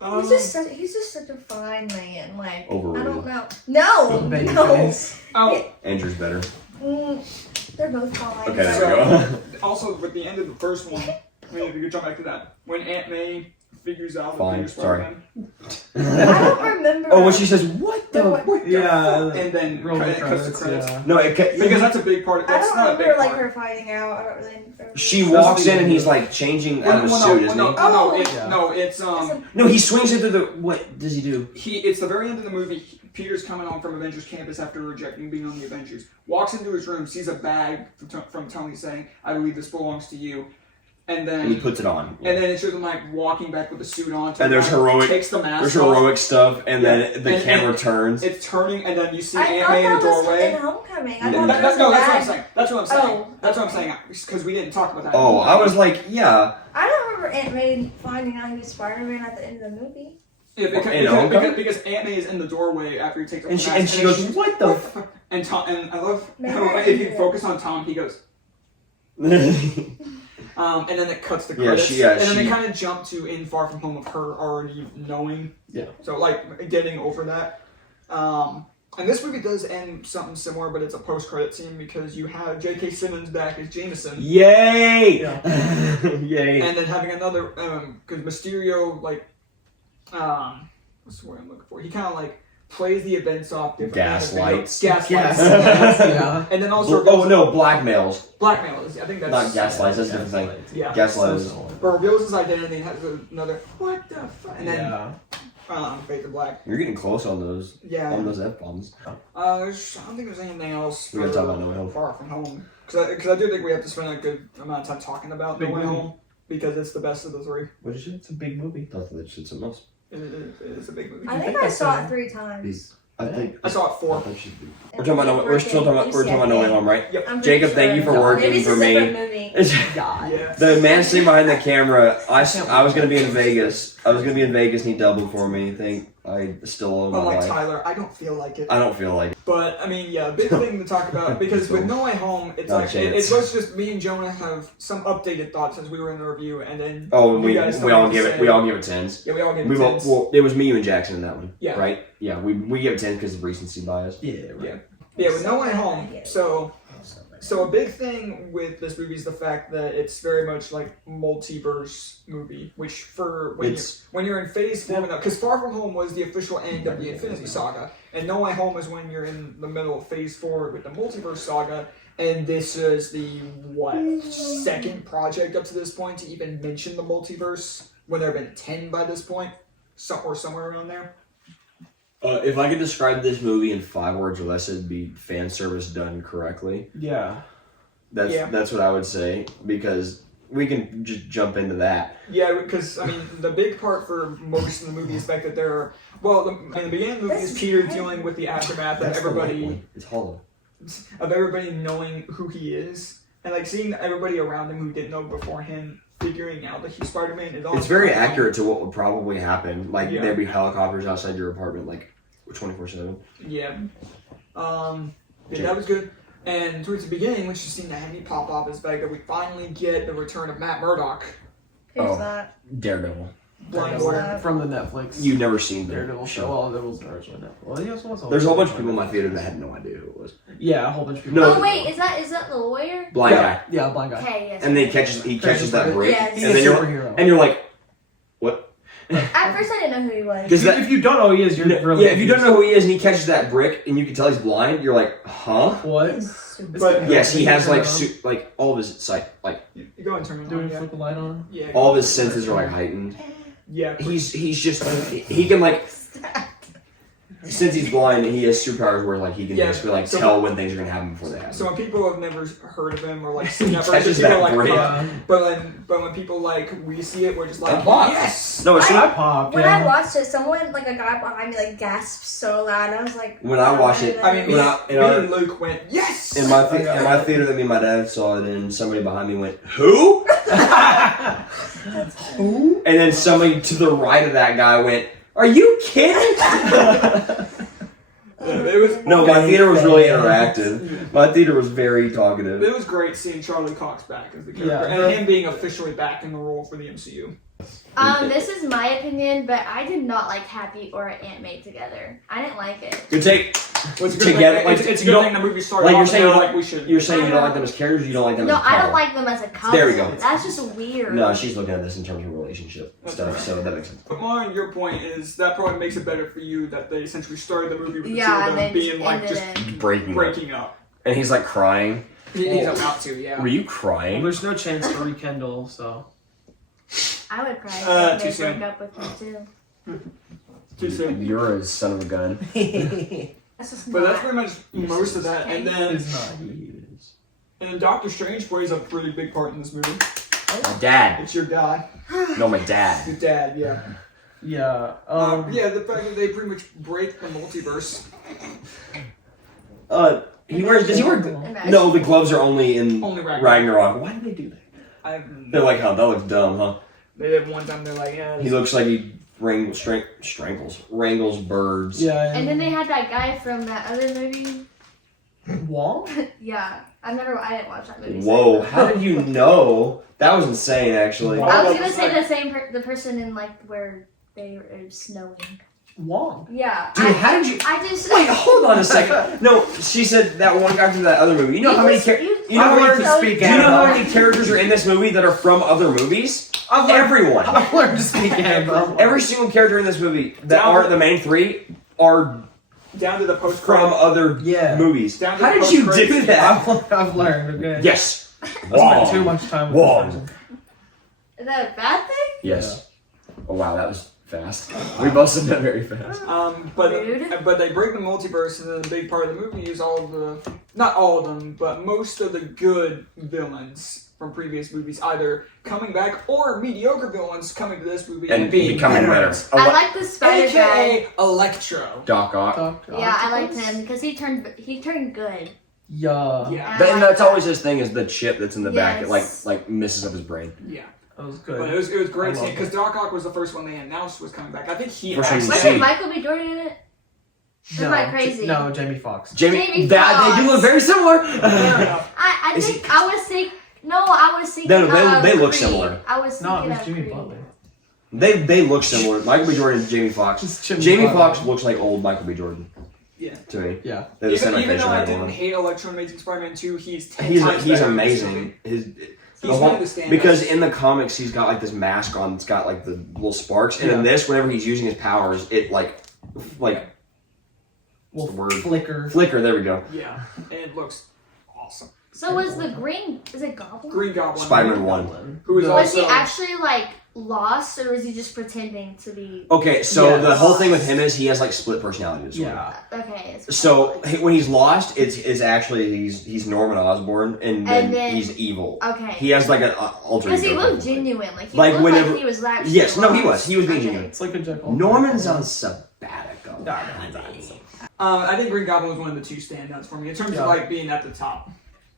Um, He's just such a fine man. Like I Overrated. don't know. No, Baby no. face. Andrew's better. They're both fine. Okay, there So- we go. Also, with the end of the first one, I mean, if you could jump back to that, when Aunt May figures out that Fine, Peter's sorry. Spider-Man, I don't remember. Oh, when she says, "What the?" what the Yeah. fuck? And then Roll the it cuts the credits. credits. Yeah. No, Because that's a big part. I That's don't not a big remember like part. her fighting out. I don't really remember. She walks in and he's like changing out of a suit, isn't he? Oh. It's No, he swings into the. What does he do? It's the very end of the movie. Peter's coming home from Avengers campus after rejecting being on the Avengers. Walks into his room, sees a bag from Tony saying, "I believe this belongs to you." and then And he puts it on. and then it shows him like walking back with the suit on. And there's heroic. Takes the mask There's off. heroic stuff, and then the camera turns. It's turning, and then you see I Aunt thought May in the that was doorway. in Homecoming. I No, thought that was That's what bad. I'm saying. That's what I'm saying. Oh. That's what I'm saying. Because we didn't talk about that. Oh, I was like, yeah. I don't remember Aunt May finding out he was Spider-Man at the end of the movie. Yeah, because Aunt May is in the doorway after he takes off And the she, mask, and she goes, what the f-? And Tom, and I love Maybe how I if you did. focus on Tom, he goes, and then it cuts the Yeah, credits, she- yeah, and then she- they kind of jump to In Far From Home of her already knowing. Yeah. So like getting over that. And this movie does end something similar, but it's a post-credit scene because you have J.K. Simmons back as Jameson. Yay! Yeah. Yay! And then having another, because Mysterio, like, what's the word I'm looking for? He kind of like plays the events off different. Gaslights. Gaslights. Yeah. And then also Oh no, blackmails. blackmail. I think that's Not gaslights. That's a different thing. Yeah. Gaslights. But reveals his identity and has another what the fuck, and then Yeah. Fade to Black. You're getting close on those. Yeah. On those F bombs. I don't think there's anything else. We gotta talk about No Way Home. Far From Home, because I do think we have to spend a good amount of time talking about Big No Way movie. Home because it's the best of the three. What did you say? It's a big movie. Thought that shit's something else. It is a big movie. I think I saw it 3 times. I think. I saw it 4. We're talking about. We're still talking about. We're talking about No Way Home, right? Yep. I'm pretty Jacob, sure. thank you for working Maybe it's for a me. different movie. Yeah. The man sitting behind the camera. I was gonna be in Vegas. I was gonna be in Vegas, and he doubled for me. I think I still owe my Unlike life. Tyler, I don't feel like it. I don't feel like. But I mean, yeah, big thing to talk about because with No Way Home, it's Not a like chance. it was just me and Jonah have some updated thoughts as we were in the review, and then Oh, you we guys we told all me give to it. say- We all give it tens. Yeah, we all give We it all, 10s. well, it was me, you, and Jackson in that one. Yeah. Right. Yeah. We give it 10 because of recency bias. Yeah, right. Yeah, with No Way Home. So a big thing with this movie is the fact that it's very much like multiverse movie, which for when you're in Phase 4, because Far From Home was the official end of the Infinity Saga, and No Way Home is when you're in the middle of Phase 4 with the multiverse saga, and this is the second project up to this point to even mention the multiverse when there have been 10 by this point, or somewhere around there. If I could describe this movie in 5 words or less, it'd be fan service done correctly. Yeah. That's what I would say, because we can just jump into that. Yeah, because I mean, the big part for most of the movie is the fact that there are in the beginning of the movie is Peter dealing with the aftermath of That's the light everybody one. It's hollow. knowing who he is, and like seeing everybody around him who didn't know beforehand figuring out that he's Spider-Man. It's very accurate to what would probably happen. Like Yeah. there'd be helicopters outside your apartment, like 24/7. Yeah. That was good. And towards the beginning, which just seemed to have me pop off, is the fact that we finally get the return of Matt Murdock, Who's Oh. that? Daredevil. Blind Daredevil. Boy. From the Netflix. You've never seen Daredevil show. Well, there was the original Netflix. Well, yes, There's a whole bunch of people in my theater that had no idea who it was. Yeah, a whole bunch of people. No. Oh wait, is that the lawyer? Blind yeah. guy. Yeah, blind guy. Okay, yes. And then he catches that brick, Yes. He's and a then you're superhero. and you're like, what? At first, I didn't know who he was. Does that? If you don't know who he is, you're really Yeah, if you don't know who he is and he catches that brick and you can tell he's blind, you're like, huh? what. But Yes, he has like all of his sight, like You go and turn it Do we on. Yeah. flip the light on? Yeah. all of his senses are like heightened. Yeah. He's just he can like, since he's blind, he has superpowers where like he can Yeah, basically like so- tell when things are gonna happen before they happen. So when people have never heard of him or like seen He that catches person, people that are like, brick. huh? But when people like we see it, we're just like, That pops. yes. No, it's I popped. When yeah. I watched it, someone, like a guy behind me, like gasped so loud. I was like, When I watched it, I mean, me, When I- me in our- and Luke went, yes. in my theater that me and my dad saw it, and somebody behind me went, who? Who? And then somebody to the right of that guy went, are you kidding? It was No, my theater was really interactive. My theater was very talkative. It was great seeing Charlie Cox back as the character, Yeah. and him being officially back in the role for the MCU. This is my opinion, but I did not like Happy or Aunt May together. I didn't like it. Good take. Well, it's a good Together, thing, like, it's a you good don't- thing the movie started like you're off saying, now, you don't- like we should. You're saying you don't like them as characters, you don't like them No, as a I don't couple. like them as a couple. There we go. That's just weird. No, she's looking at this in terms of relationship That's stuff, right. so that makes sense. But more on your point is that probably makes it better for you that they essentially started the movie with the Yeah, two of and them then being like ended just it. Breaking up. And he's like crying. He's about to, yeah. Were you Well, crying? there's no chance to rekindle, so. I would cry if too they soon. broke up with me too. Too soon. You're a son of a gun. That's just But not. that's pretty much most of that, and then It's not. He is. Doctor Strange plays a pretty big part in this movie. My dad. It's your guy. No, my dad. Your dad, yeah. Yeah. Yeah, the fact that they pretty much break the multiverse. He wears. Does he wear? No, the gloves are only in Only Ragnarok. Why did they do that? They're like, oh, that looks dumb, huh? They did one time. They're like, yeah. He looks like he wrangles birds. Yeah. And then they had that guy from that other movie. Wong? Yeah, I didn't watch that movie. Whoa, how did you know? That was insane, actually. I was gonna say the person in like where they are snowing. Wong. Yeah. Dude, how did you? Wait, hold on a second. No, she said that one guy from that other movie. You know how many how many characters are in this movie that are from other movies? Everyone. I've learned to speak Annabel. Every single character in this movie that aren't the main three are down to the post from other movies. Down to how the did you do that? I've learned. Okay. Yes. I spent too much time with this person. Is that a bad thing? Yes. Oh wow, that was fast. We both said that very fast. But they break the multiverse, and then the big part of the movie is not all of them, but most of the good villains from previous movies either coming back or mediocre villains coming to this movie and becoming better. I like the Spider guy. AKA Electro. Doc Ock. Yeah, I liked him because he turned good. Yeah. And that's always his thing is the chip that's in the back that like messes up his brain. Yeah. That was good. But it was great seeing because Doc Ock was the first one they announced was coming back. I think he Wasn't Michael B. Jordan in it? No, am I crazy? No, Jamie Foxx. Jamie Foxx. They do look very similar. I was thinking. They look similar. I was thinking of Jimmy Butler. They look similar. Michael B. Jordan and Jamie Foxx. Jamie Foxx looks like old Michael B. Jordan. Yeah. To me. Yeah. Even though I didn't hate Electro Amazing Spider-Man 2, he's 10 times he's better. amazing. He's one of the stand-ups. Because in the comics he's got like this mask on. It's got like the little sparks, and in this, whenever he's using his powers, it like what's the word? Flicker. There we go. Yeah, and it looks awesome. So was the is it Goblin? Green Goblin. Spider-Man 1. Who is was he actually like lost, or was he just pretending to be? Okay, so the whole thing with him is he has like split personality disorder. Yeah. Okay. So when he's lost, it's actually he's Norman Osborn, and then he's evil. Okay. He has like an alter ego. Because he looked genuine, like he like looked whenever, like he was actually. Yes, no, he lost. was being genuine. It's like a Jekyll. Norman's on sabbatical. I think Green Goblin was one of the two standouts for me in terms of like being at the top.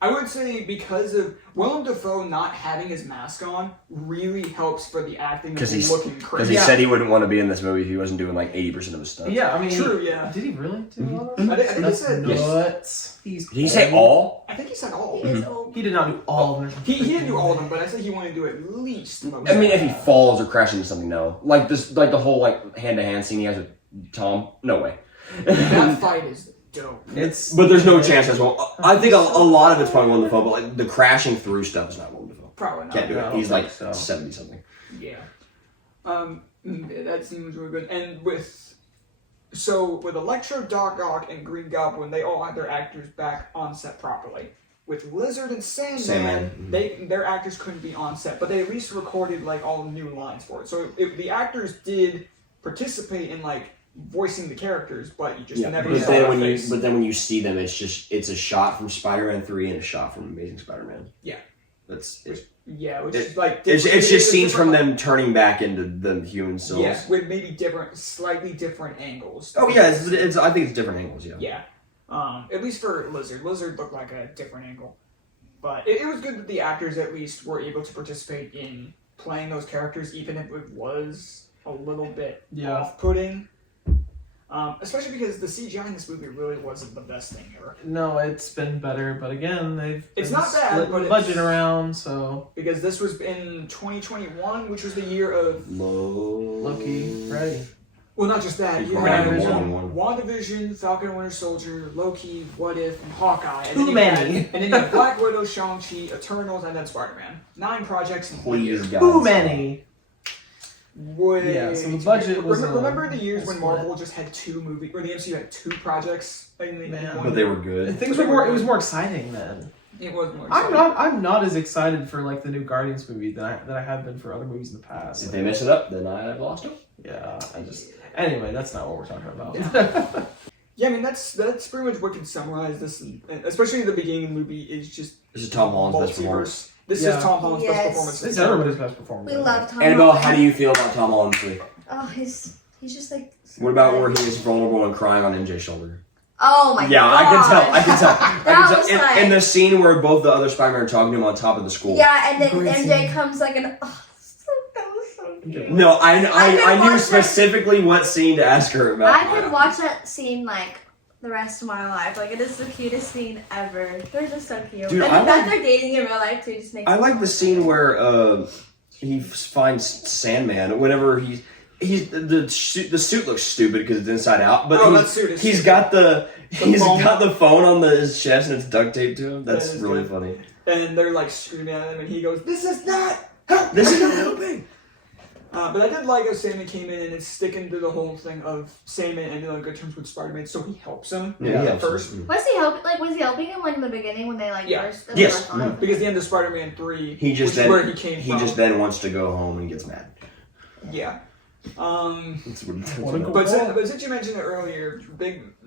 I would say because of Willem Dafoe not having his mask on really helps for the acting of him looking crazy. Because he said he wouldn't want to be in this movie if he wasn't doing like 80% of his stuff. Yeah, I mean, true. Yeah. Did he really do all of I think he That's said nuts. Did he say all? I think he said all. He did not do all of them. He didn't do all of them, but I said he wanted to do at least most. I mean, if he falls or crashes into something, no. Like this, like the whole like hand-to-hand scene he has with Tom. No way. That fight is dope. But there's no chance as well. I think a lot of it's probably Willem Dafoe, but like the crashing through stuff is not Willem Dafoe. Probably not. Can't do it. He's like 70 something. Yeah. That seems really good. And with Electro, Doc Ock, and Green Goblin, they all had their actors back on set properly. With Lizard and Sandman. Their actors couldn't be on set, but they at least recorded like all the new lines for it. So the actors did participate in like voicing the characters, but you just never saw their face. But then when you see them, it's a shot from Spider-Man 3 and a shot from Amazing Spider-Man. Yeah. It's just scenes from them turning back into the human selves. Yeah, with maybe slightly different angles. Oh yeah, I think it's different angles. Yeah. Yeah. At least for Lizard. Lizard looked like a different angle. But it was good that the actors at least were able to participate in playing those characters, even if it was a little bit off-putting. Especially because the CGI in this movie really wasn't the best thing ever. No, it's been better, but again, it's not bad, but budget around, so because this was in 2021, which was the year of Loki, right? Well, not just that. You had WandaVision, Falcon and Winter Soldier, Loki, What If, and Hawkeye. And then you had Black Widow, Shang-Chi, Eternals, and then Spider-Man. 9 projects in 1 year. Too many. So the budget was. Remember the years when Marvel just had 2 movies, or the MCU had 2 projects? But they were good. Things were more. It was more exciting then. It was more exciting. I'm not as excited for like the new Guardians movie that I have been for other movies in the past. If they mess it up, then I've lost them. Yeah, Anyway, that's not what we're talking about. Yeah, I mean that's pretty much what can summarize this, especially the beginning of the movie is just this is Tom Holland's best performance. This is Tom Holland's best Yes. performance. It's everybody's best performance. We love Tom Annabelle, Holland. how do you feel about Tom Holland 3? Oh, he's just like. so What about good. where he is vulnerable and crying on MJ's shoulder? Oh my Yeah, god. I can tell. That was like- In the scene where both the other Spider-Man are talking to him on top of the school. Yeah, and then Great MJ scene. comes like an. Oh, that was so cute. No, I I could knew watch specifically what scene to ask her about. I could watch that scene like the rest of my life. Like it is the cutest scene ever. They're just so cute. Dude, and I the fact like- they're dating in real life too just makes I me like the scene where he finds Sandman. Whenever the suit looks stupid because it's inside out, but that suit is he's stupid. got the phone. got the phone on his chest and it's duct taped to him. That's That is really good. funny. And they're like screaming at him, and he goes, "This is not." This is not helping. But I did like how Sandman came in and it's sticking to the whole thing of Sandman ending on good terms with Spider-Man, so he helps him at first. Was he helping him like in the beginning when they like Yeah. first Yes. first on? Because the end of Spider-Man 3, He just which then is where he came from. just then wants to go home and gets mad. Yeah. That's what What a But since you mentioned it earlier,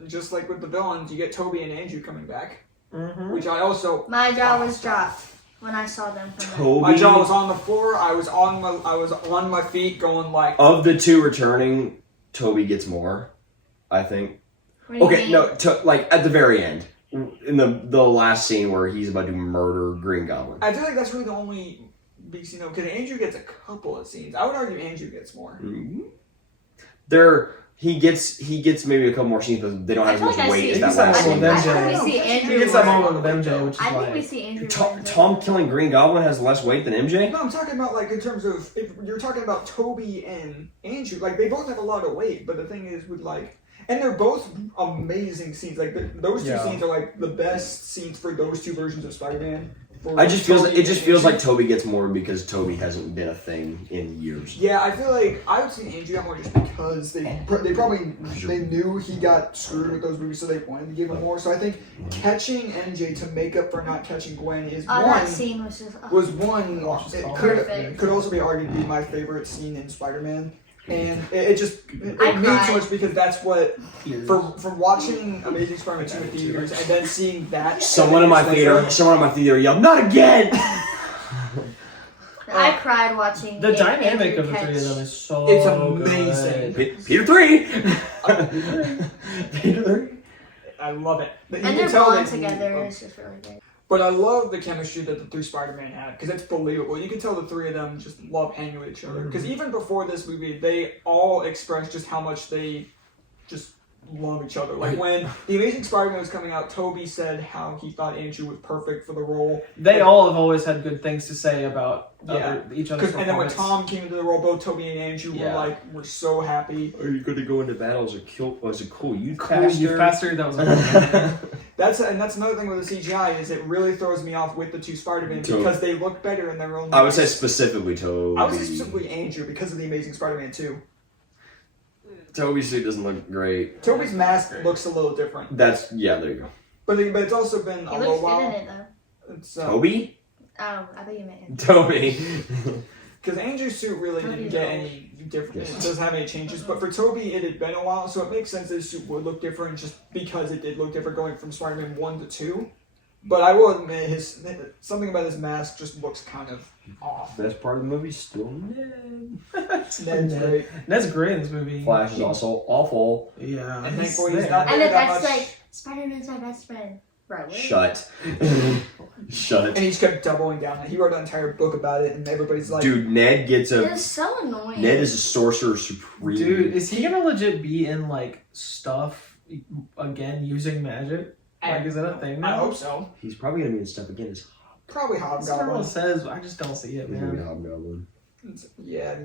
just like with the villains, you get Toby and Andrew coming back, which I also. My jaw was dropped when I saw them from Toby. My jaw was on the floor. I was on my feet, going like. Of the two returning, Toby gets more, I think. What do you Okay, mean? no, like at the very end, in the last scene where he's about to murder Green Goblin. I feel like that's really the only big scene, because Andrew gets a couple of scenes. I would argue Andrew gets more. He gets maybe a couple more scenes, but they don't have as I much feel like I weight see- as He that gets that last moment scene. with I MJ. think we see Andrew. He gets that more. moment with MJ, which is I think like. we see Andrew. Tom killing Green Goblin has less weight than MJ? No, I'm talking about like in terms of if you're talking about Toby and Andrew, like they both have a lot of weight, but the thing is with like, and they're both amazing scenes. Like those two scenes are like the best scenes for those two versions of Spider-Man. It just feels like Toby gets more because Toby hasn't been a thing in years. Yeah, I feel like I would see Andrew more just because they knew he got screwed with those movies, so they wanted to give him more. So I think catching MJ to make up for not catching Gwen is That scene was just. It Perfect. could also be argued to be my favorite scene in Spider-Man. And it I means cried. so much because that's what from watching Amazing Spider-Man 2 in theaters and then seeing that Someone in my theater yelled, "Not again!" I cried watching. The dynamic Andrew of the three of them catch- is so It's amazing. good. Peter 3! Peter 3? I love it. But you And can their tell bond that- together is just really good. But I love the chemistry that the three Spider-Man had because it's believable. You can tell the three of them just love hanging with each other. Because even before this movie, they all expressed just how much they just love each other. Like when The Amazing Spider-Man was coming out, Toby said how he thought Andrew was perfect for the role. They all have always had good things to say about each other's And then when performance. Tom came into the role, both Toby and Andrew were so happy. Are you going to go into battle as a cool youth Youth pastor, that was amazing. That's another thing with the CGI is it really throws me off with the two Spider-Man because they look better in their own. I would say specifically Toby. I would say specifically Andrew because of the Amazing Spider-Man 2. Toby's suit doesn't look great. Toby's mask looks a little different. There you go. But it's also been He a looks little good while. in it though. It's, Toby? Oh, I thought you meant him. Toby. Because Andrew's suit really didn't get any different. It doesn't have any changes. But for Toby, it had been a while, so it makes sense that his suit would look different just because it did look different going from Spider-Man 1 to 2. But I will admit, something about his mask just looks kind of off. Best part of the movie still Ned. Ned's great. Ned's great in this movie. Flash is also awful. Yeah. And thankfully he's not And there then that that's much. like Spider-Man's my best friend. Bro, what? Shut. Shut. And he just kept doubling down. He wrote an entire book about it, and everybody's like, Dude, Ned gets It a... is so annoying. Ned is a sorcerer supreme. Dude, is he gonna legit be in like stuff again using magic? Like, is that a thing now? I hope so. He's probably going to be in stuff again. As Probably That's what everyone Hobgoblin. says. I just don't see it, He's going to be man. Hobgoblin. Yeah.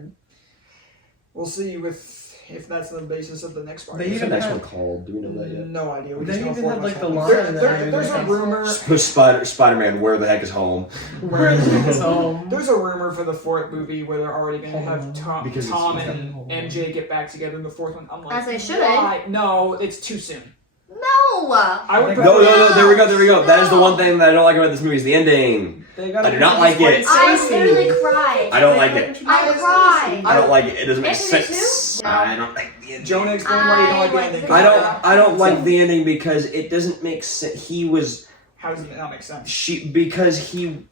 We'll see if that's the basis of the next part. They What's the even next had- one called? Do we know that yet? No idea. We They just know even four had, months like, the happening. line There's a rumor. Spider-Man, where the heck is home? Where's his home? There's a rumor for the fourth movie where they're already going to have Tom Because it's- and MJ get back together in the fourth one. I'm like, As they should. why? No, it's too soon. No! I would No, there we go. That is the No. one thing that I don't like about this movie is the ending. They gotta I do not like it. I literally cried. I don't like it. I cried. I don't like it. It doesn't make Isn't it sense. too? No. I don't like the ending. Jonah, explain why you don't like the ending. I don't like the ending because it doesn't make sense. How does it not make sense? Because he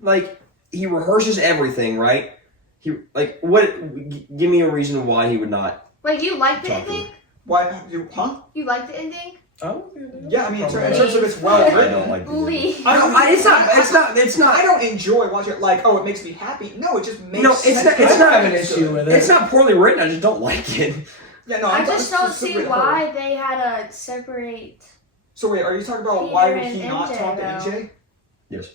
like he rehearses everything, right? He like what? Give me a reason why he would not. Like, you like the Talk to ending? her. Why? Huh? You like the ending? Oh. Yeah, I mean, in terms of it's well I written. don't like. Lee. It's not. I don't enjoy watching it like, oh, it makes me happy. No, it just makes No, it's sense. not. It's I not have an issue with it. It's not poorly written. I just don't like it. Yeah, no, I I'm just talking don't see specifically why her. they had to separate. So wait, are you talking about Peter why would and he not MJ, talk to though. MJ? Yes.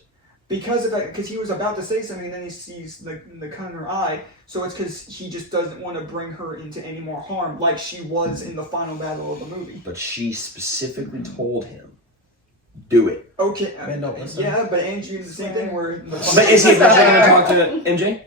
Because of that, because he was about to say something, and then he sees the cut in her eye. So it's because he just doesn't want to bring her into any more harm, like she was in the final battle of the movie. But she specifically told him, "Do it." Okay, Man, don't listen. yeah, but ain't you the same thing where? But is he eventually going to talk to MJ?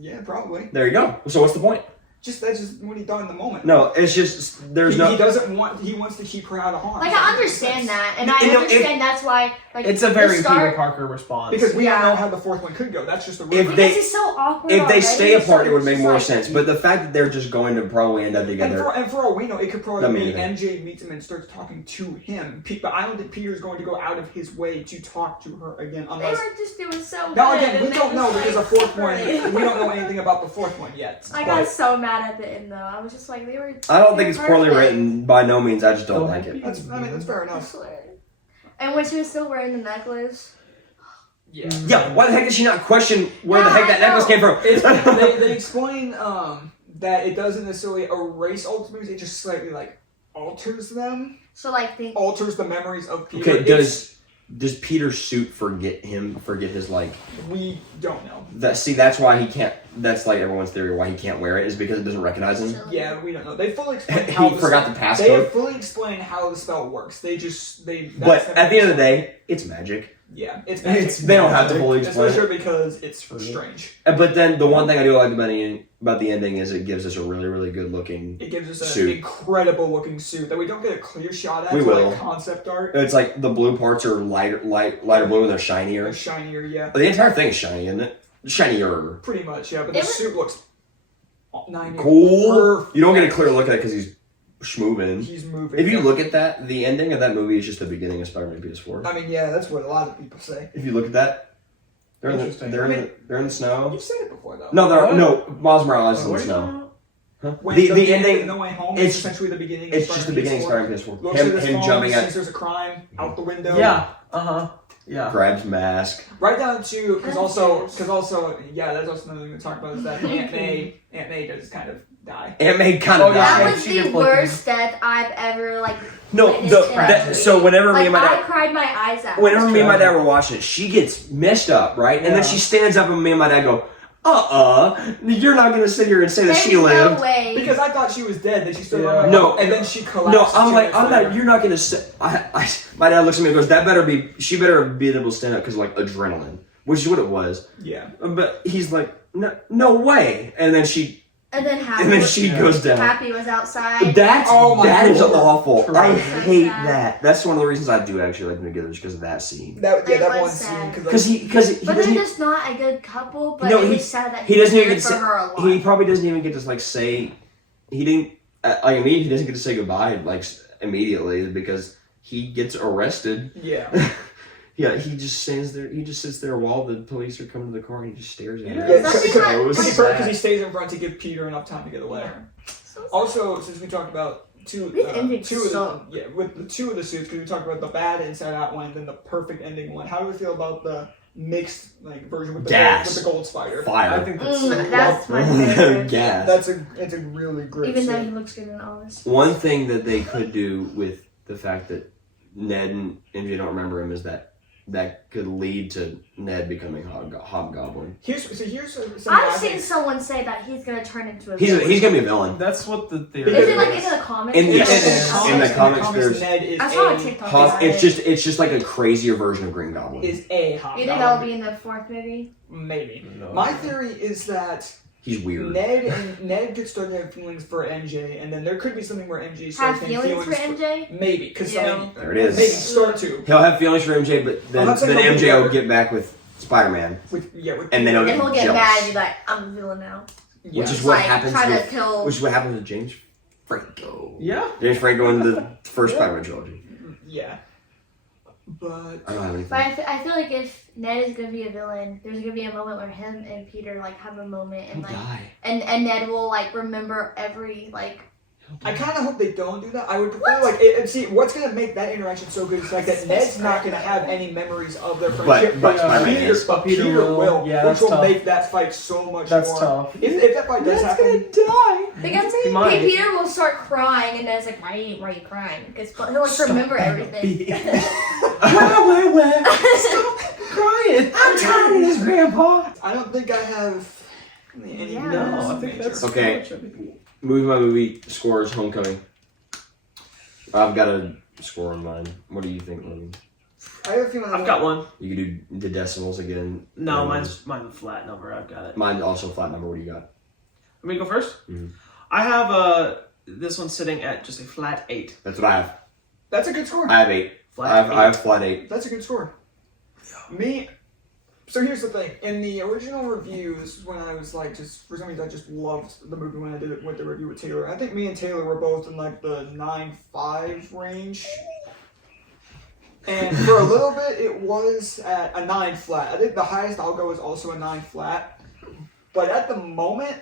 Yeah, probably. There you go. So what's the point? That's just what he thought in the moment. No, it's just there's he, no. He doesn't want. He wants to keep her out of harm. Like, So I it makes understand sense. that, and You I know, understand that's why. Like, It's a very the start, Peter Parker response. Because we Yeah. don't know how the fourth one could go. That's just the If rumor. they- because he's so awkward. If they already, stay apart, so it would it's make just more like- sense. But the fact that they're just going to probably end up together. And for all we know, it could probably Doesn't be mean anything. MJ meets him and starts talking to him. But I don't think Peter's going to go out of his way to talk to her again, They unless. were just doing so good. Now again, we and they don't know just, because the like, fourth one. separated. We don't know anything about the fourth one yet. I got so mad at the end, though. I was just like, they were. I don't think it's poorly perfect. written. By no means. I just don't Don't like have it. That's fair I enough. swear. And when she was still wearing the necklace. Yeah. Yeah. Why the heck did she not question where the Yeah, heck that I know. necklace came from? They explain that it doesn't necessarily erase all the movies. It just slightly like alters them, So, like, think. alters the memories of Peter. Okay. Does Peter's suit forget his like? We don't know. That's why he can't. That's like everyone's theory why he can't wear it is because it doesn't recognize him. Yeah, we don't know. They fully explain He how forgot the They passcode. have fully explained how the spell works. But But at the end of the day, it's magic. yeah, it's They don't have to fully explain it. especially because it's strange. But then the one thing I do like about the ending is it gives us a really, really good looking. It gives us an Suit. incredible looking suit that we don't get a clear shot at. We It's will. like concept art. It's like the blue parts are lighter blue and they're shinier. They're shinier, yeah. But the entire thing is shiny, isn't it? Shinier. Pretty much, yeah. But It the was- suit looks 90. Cool. You don't get a clear look at it because he's schmoving. He's moving. If you look at that, the ending of that movie is just the beginning of Spider-Man PS4. I mean, yeah, that's what a lot of people say. If you look at that, they're in Interesting. the snow. You've said it before, though. No, Miles Morales is in What the are you talking snow. about? Huh? When The ending. No Way Home it's- is essentially the beginning. It's of just the beginning of Spider-Man Spider-Man PS4. Looks at his Him phone, jumping sees at, there's a crime out the window. Yeah. Yeah. grabs mask. Right down to because That's also yeah, that's also another thing to talk about is that Aunt May does kind of die. Aunt May kind of Oh, yeah. died. That was she the gets looking. worst death I've ever, like, No, witnessed in a movie. so whenever me Like, and my I dad, cried my eyes out. whenever me and my dad were watching it, she gets messed up, right? And Yeah. then she stands up and me and my dad go, you're not gonna sit here and say that There's she lived. no way. Because I thought she was dead, then she stood Yeah. on my No. and then she collapsed. No, I'm 2 like, minutes I'm later. not. You're not gonna say. My dad looks at me and goes, she better be able to stand up because like adrenaline, which is what it was. Yeah. But he's like, no way. And then she goes down. Happy was outside. That is awful. True. I So hate sad. that. That's one of the reasons I do actually like them together, is because of that scene. That It one was scene sad. Because he But they're doesn't. just not a good couple. But No, it he- was sad that he doesn't even cared get to for say- her a lot. He probably doesn't even get to like say. He didn't. I mean, he doesn't get to say goodbye like immediately because he gets arrested. Yeah. Yeah, he just stands there. He just sits there while the police are coming to the car, and he just stares at Yeah. her. That's just like- Because he stays in front to give Peter enough time to get away. Yeah. So sad. Also, since we talked about two This of ending the sucked. with the two of the suits, because we talked about the bad Inside Out one, then the perfect ending one. How do we feel about the mixed like version with the Gas. gold spider? Fire. I think that's That's my favorite. Gas. It's a really great Even though suit. he looks good in all this. One thing that they could do with the fact that Ned and MJ don't remember him is that could lead to Ned becoming Hobgoblin. Here's something I've seen someone say that he's gonna turn into a He's villain. gonna be a villain. That's what the theory Is it like Yes. in the comics? In the- Yes. in the comics, there's- Ned is I saw a a TikTok. Hob- about it's it. just like a crazier version of Green Goblin. is a You hobgoblin. think that'll be in the fourth movie? Maybe. No. My theory is that He's weird. Ned could start to have feelings for MJ, and then there could be something where MJ starts Have having feelings for MJ? Maybe, because Yeah. There it is. maybe start to. He'll have feelings for MJ, but I'm then not saying he'll be MJ will better. get back with Spider-Man, With and then he'll And get he'll get jealous. mad and be like, I'm a villain now. yeah. Which is what Like, happens try to with kill. which is what happens with James Franco. Yeah. James Franco in the first Spider-Man trilogy. Yeah. But I don't have anything. But I feel like if Ned is gonna be a villain, there's gonna be a moment where him and Peter like have a moment and like and Ned will like remember every like. I kind of hope they don't do that. I would prefer and see what's gonna make that interaction so good is the fact that Ned's not gonna have any memories of their friendship, but Peter will, yeah, which will tough. make that fight so much That's more. tough. If that fight does happen, Because Peter will start crying, and Ned's like, "Why are you crying?" Because he'll like remember everything. Where? Stop crying! I'm tired of this, Grandpa. I don't think I have any. Yeah. No, I think that's Okay. Movie by movie scores Homecoming. I've got a score in mind. What do you think, Logan? I have a feeling I've got one. You could do the decimals again. No, mine's a flat number. I've got it. Mine's also flat number. What do you got? Let me go first. Mhm. I have this one sitting at just a flat 8. That's what I have. That's a good score. I have 8. Flat I have flat 8. That's a good score. Me. So here's the thing. In the original review, this is when I was like, just for some reason, I just loved the movie when I did it with the review with Taylor. I think me and Taylor were both in like the 9.5 range. And for a little bit, it was at a 9 flat. I think the highest I'll go is also a 9 flat. But at the moment,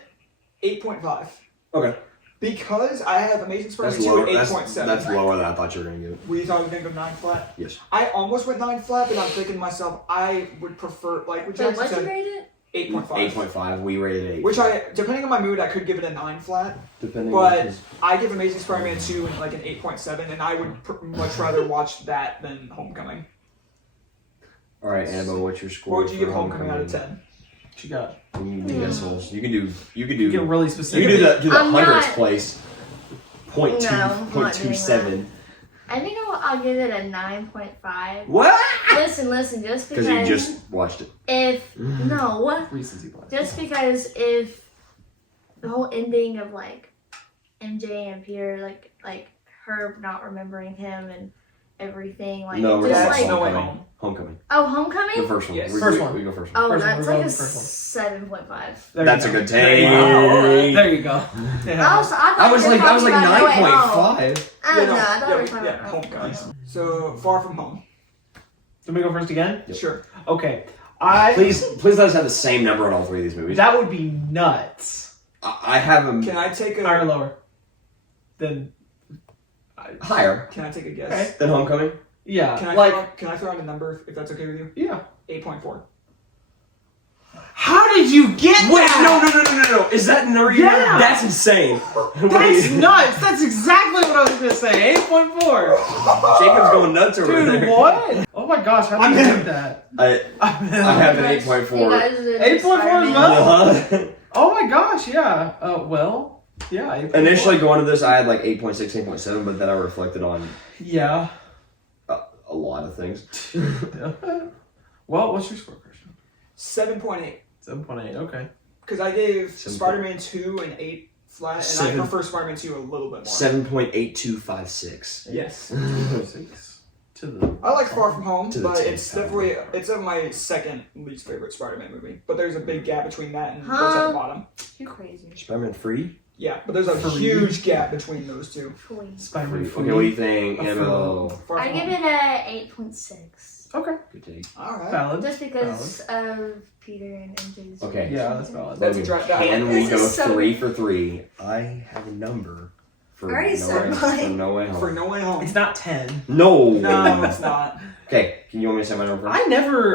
8.5. Okay. Because I have Amazing That's Spider-Man 2 lower. at 8.7. That's lower than I thought you were going to get. We thought we were going to go 9 flat? Yes. I almost went 9 flat, but I'm thinking to myself, I would prefer, like, which So I what'd you said, rate it? 8.5. 8.5. We rated 8. Which depending on my mood, I could give it a 9 flat. Depending But on I give Amazing Spider-Man 2 like an 8.7, and I would much rather watch that than Homecoming. All right, Annabel, what's your score? What would you for give Homecoming out of 10? What you got? You can do decimals. You can do. Get really You specific. can do the I'm hundredths not- place. No, I'm not doing 0.27. I think I'll give it a 9.5. What? Listen, just Because because. you just watched it. If no, Recency bias. just because if the whole ending of like MJ and Peter, like her not remembering him and everything, like No, we're just that's like No Way Homecoming. Home. Homecoming. oh, The Homecoming. first one. Yes. First one. We go first one. Oh, First one, that's we're like going a first one. 7.5. There you That's go. a good There you take. go. There you go. Also, I I was thought you like were talking about No Way Home. 9.5. I don't know. I thought we were talking yeah, about Homecoming. So, Far From Home. Let me go first again? Yep. Sure. Okay. Please let us have the same number on all 3 of these movies. That would be nuts. I have them Can I take Higher or a lower? Then. higher Can I take a guess? Okay. than Homecoming. Yeah. Can I throw out a number if that's okay with you? Yeah. 8.4. How did you get Wait, that? no. Is that number? Yeah. That's insane. That's nuts. That's exactly what I was going to say. 8.4. Jacob's going nuts over Dude, there. what? Oh my gosh, how did you get that? I have an You 8.4. guys did 8.4 as Spider-Man. well? Uh-huh. Oh my gosh, yeah. Well, yeah. 8.4. Initially going to this, I had like 8.6, 8.7, but then I reflected on Yeah. a lot of things. Well, what's your score, Christian? 7.8. 7.8, okay. Because I gave 7. Spider-Man 2 an 8 flat, and 7. I prefer Spider-Man 2 a little bit more. 7.8256. Yes. 6 to the... I like Far From Home, To the but 10. it's definitely my second least favorite Spider-Man movie. But there's a big gap between that and Huh? what's at the bottom. You crazy. Spider-Man free? Yeah, but there's a Free. huge gap between those two. Please. Spider-Man Okay, what do you think, A Annabelle? Far I From give Home. it a 8.6. Okay. Good take. All right. Valid. Just because of Peter and MJ's. Okay. Yeah, that's valid. That's a dry- Can we This go is so- 3 for 3? I have a number for I already said mine. No Way Home. For No Way Home. It's not 10. No. No, it's not. Okay, can you want me to say my number first?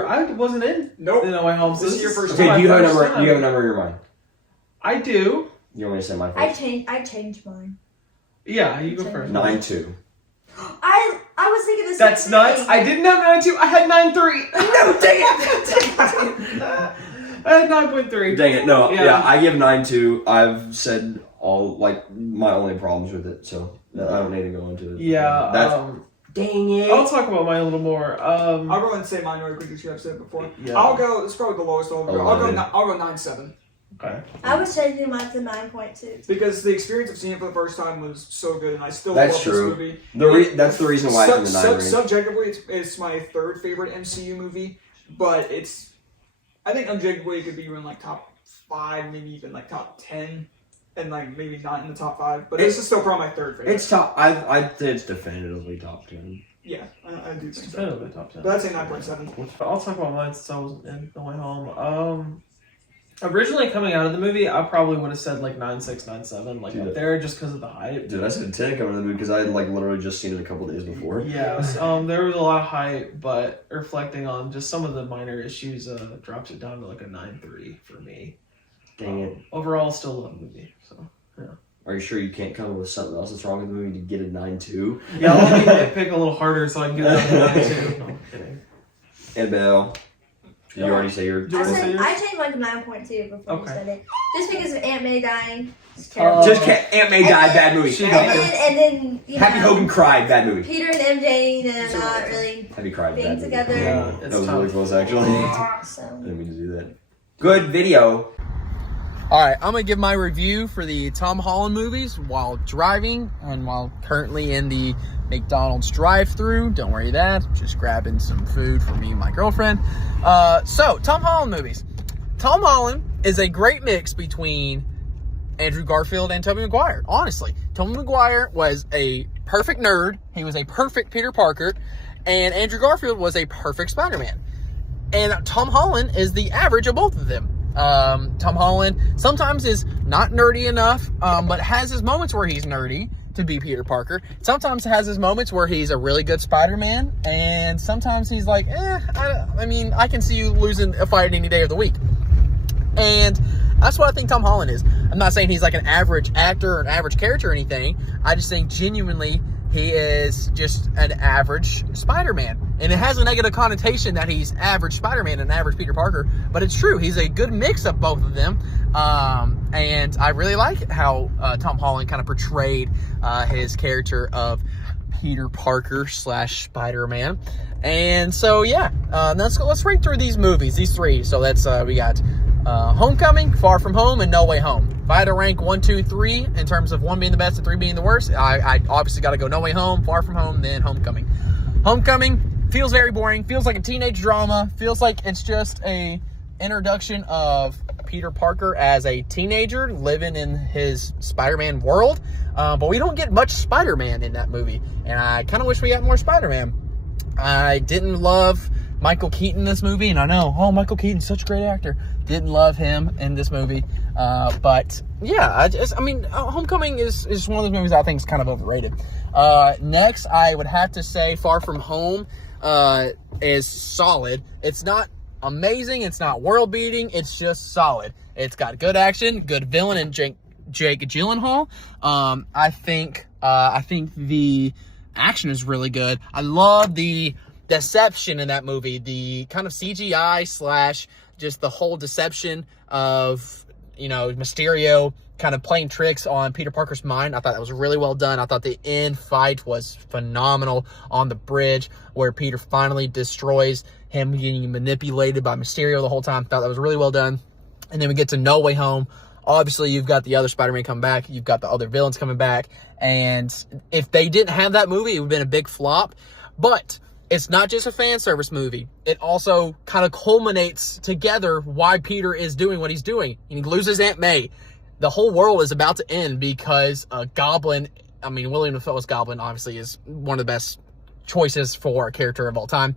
I wasn't in Nope. the No Way Home. This is your first Okay, my do you have a first number? time. You have a number in your mind. I do. You want me to say mine I first? changed mine. Yeah, you go first. 9.2. I was thinking the same That's thing. nuts. I didn't have 9.2. I had 9.3. No, dang it! I had 9.3. Dang it! No, Yeah. yeah, I give 9.2. I've said all like my only problems with it, so I don't need to go into it. Yeah. That's dang it. I'll talk about mine a little more. I'll go and say mine really quick as you have said before. Yeah. I'll go. It's probably the lowest I'll go. I'll 11. go 9.7 Okay. I was changing mine to 9.2. because the experience of seeing it for the first time was so good, and I still That's love true. this movie. That's the reason why it's in the 9 range. Subjectively, it's my third favorite MCU movie, but I think objectively it could be in like top 5, maybe even like top 10 and like maybe not in the top 5, but this is still probably my 3rd favorite. It's top. I'd say it's definitively top 10. Yeah, I do think so. Definitively top 10. But I'd say 9.7. I'll talk about mine since I wasn't in No Way Home. Originally coming out of the movie, I probably would have said like 9.6, 9.7, like up there, just because of the hype. Dude, I said 10 coming to the movie because I had like literally just seen it a couple days before. Yes, there was a lot of hype, but reflecting on just some of the minor issues, drops it down to like a 9.3 for me. Dang it. Overall, still love the movie. So yeah. Are you sure you can't come up with something else that's wrong with the movie to get a 9.2? Yeah, let me pick a little harder so I can get it down to 9.2. No, I'm kidding. Annabel. You already say your. I changed mine to 9.2 before you said it. Just because of Aunt May dying. It's terrible. Aunt May died, bad movie. And then you Happy know, Hogan cried, bad movie. Peter and MJ not really Happy cried, being bad together. movie. Yeah, that was really close actually. So. I didn't mean to do that. Good video. Alright, I'm going to give my review for the Tom Holland movies while driving and while currently in the McDonald's drive-thru. Don't worry that. Just grabbing some food for me and my girlfriend. So, Tom Holland movies. Tom Holland is a great mix between Andrew Garfield and Tobey Maguire. Honestly, Tobey Maguire was a perfect nerd. He was a perfect Peter Parker. And Andrew Garfield was a perfect Spider-Man. And Tom Holland is the average of both of them. Tom Holland sometimes is not nerdy enough, but has his moments where he's nerdy to be Peter Parker. Sometimes has his moments where he's a really good Spider-Man, and sometimes he's like, I mean, I can see you losing a fight any day of the week. And that's what I think Tom Holland is. I'm not saying he's like an average actor or an average character or anything. I just think genuinely he is just an average Spider-Man. And it has a negative connotation that he's average Spider-Man and average Peter Parker, but it's true. He's a good mix of both of them. And I really like how Tom Holland kind of portrayed his character of Peter Parker / Spider-Man. And so, yeah, let's read through these movies, these 3. So that's, we got Homecoming, Far From Home, and No Way Home. If I had to rank 1, 2, 3 in terms of 1 being the best and 3 being the worst, I obviously got to go No Way Home, Far From Home, then Homecoming. Homecoming feels very boring, feels like a teenage drama, feels like it's just a introduction of Peter Parker as a teenager living in his Spider-Man world, but we don't get much Spider-Man in that movie, and I kind of wish we got more Spider-Man. I didn't love Michael Keaton in this movie, and I know, Michael Keaton's such a great actor. Didn't love him in this movie, but yeah, Homecoming is one of those movies I think is kind of overrated. Next, I would have to say Far From Home is solid. It's not amazing, it's not world-beating, it's just solid. It's got good action, good villain in Jake Gyllenhaal. I think the action is really good. I love the deception in that movie, the kind of CGI / just the whole deception of, Mysterio kind of playing tricks on Peter Parker's mind. I thought that was really well done. I thought the end fight was phenomenal on the bridge where Peter finally destroys him getting manipulated by Mysterio the whole time. Thought that was really well done. And then we get to No Way Home. Obviously, you've got the other Spider-Man coming back. You've got the other villains coming back. And if they didn't have that movie, it would have been a big flop. But it's not just a fan service movie. It also kind of culminates together why Peter is doing what he's doing. He loses Aunt May. The whole world is about to end because a Goblin, William Dafoe's Goblin obviously is one of the best choices for a character of all time.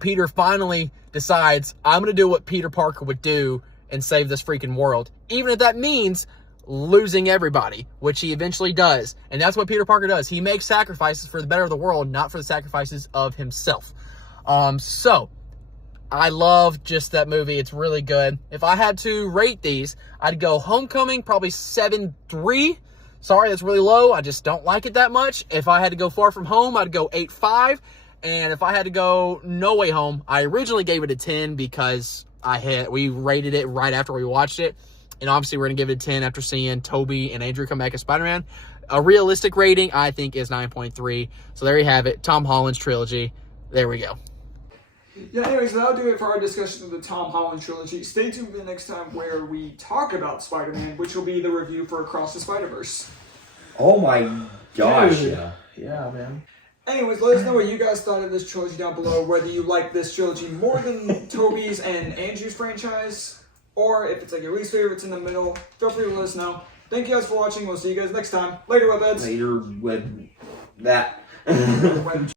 Peter finally decides, I'm going to do what Peter Parker would do and save this freaking world. Even if that means losing everybody, which he eventually does. And that's what Peter Parker does. He makes sacrifices for the better of the world, not for the sacrifices of himself. So I love just that movie. It's really good. If I had to rate these, I'd go Homecoming, probably 7.3. Sorry, that's really low. I just don't like it that much. If I had to go Far From Home, I'd go 8.5. And if I had to go No Way Home, I originally gave it a 10 because we rated it right after we watched it. And obviously, we're going to give it a 10 after seeing Tobey and Andrew come back as Spider-Man. A realistic rating, I think, is 9.3. So there you have it. Tom Holland's trilogy. There we go. Yeah, anyways, that'll do it for our discussion of the Tom Holland trilogy. Stay tuned for the next time where we talk about Spider-Man, which will be the review for Across the Spider-Verse. Oh my gosh. Dude. Yeah, man. Anyways, let us know what you guys thought of this trilogy down below, whether you like this trilogy more than Tobey's and Andrew's franchise. or if it's like your least favorite, it's in the middle. Feel free to let us know. Thank you guys for watching. We'll see you guys next time. Later, webheads. Later with that.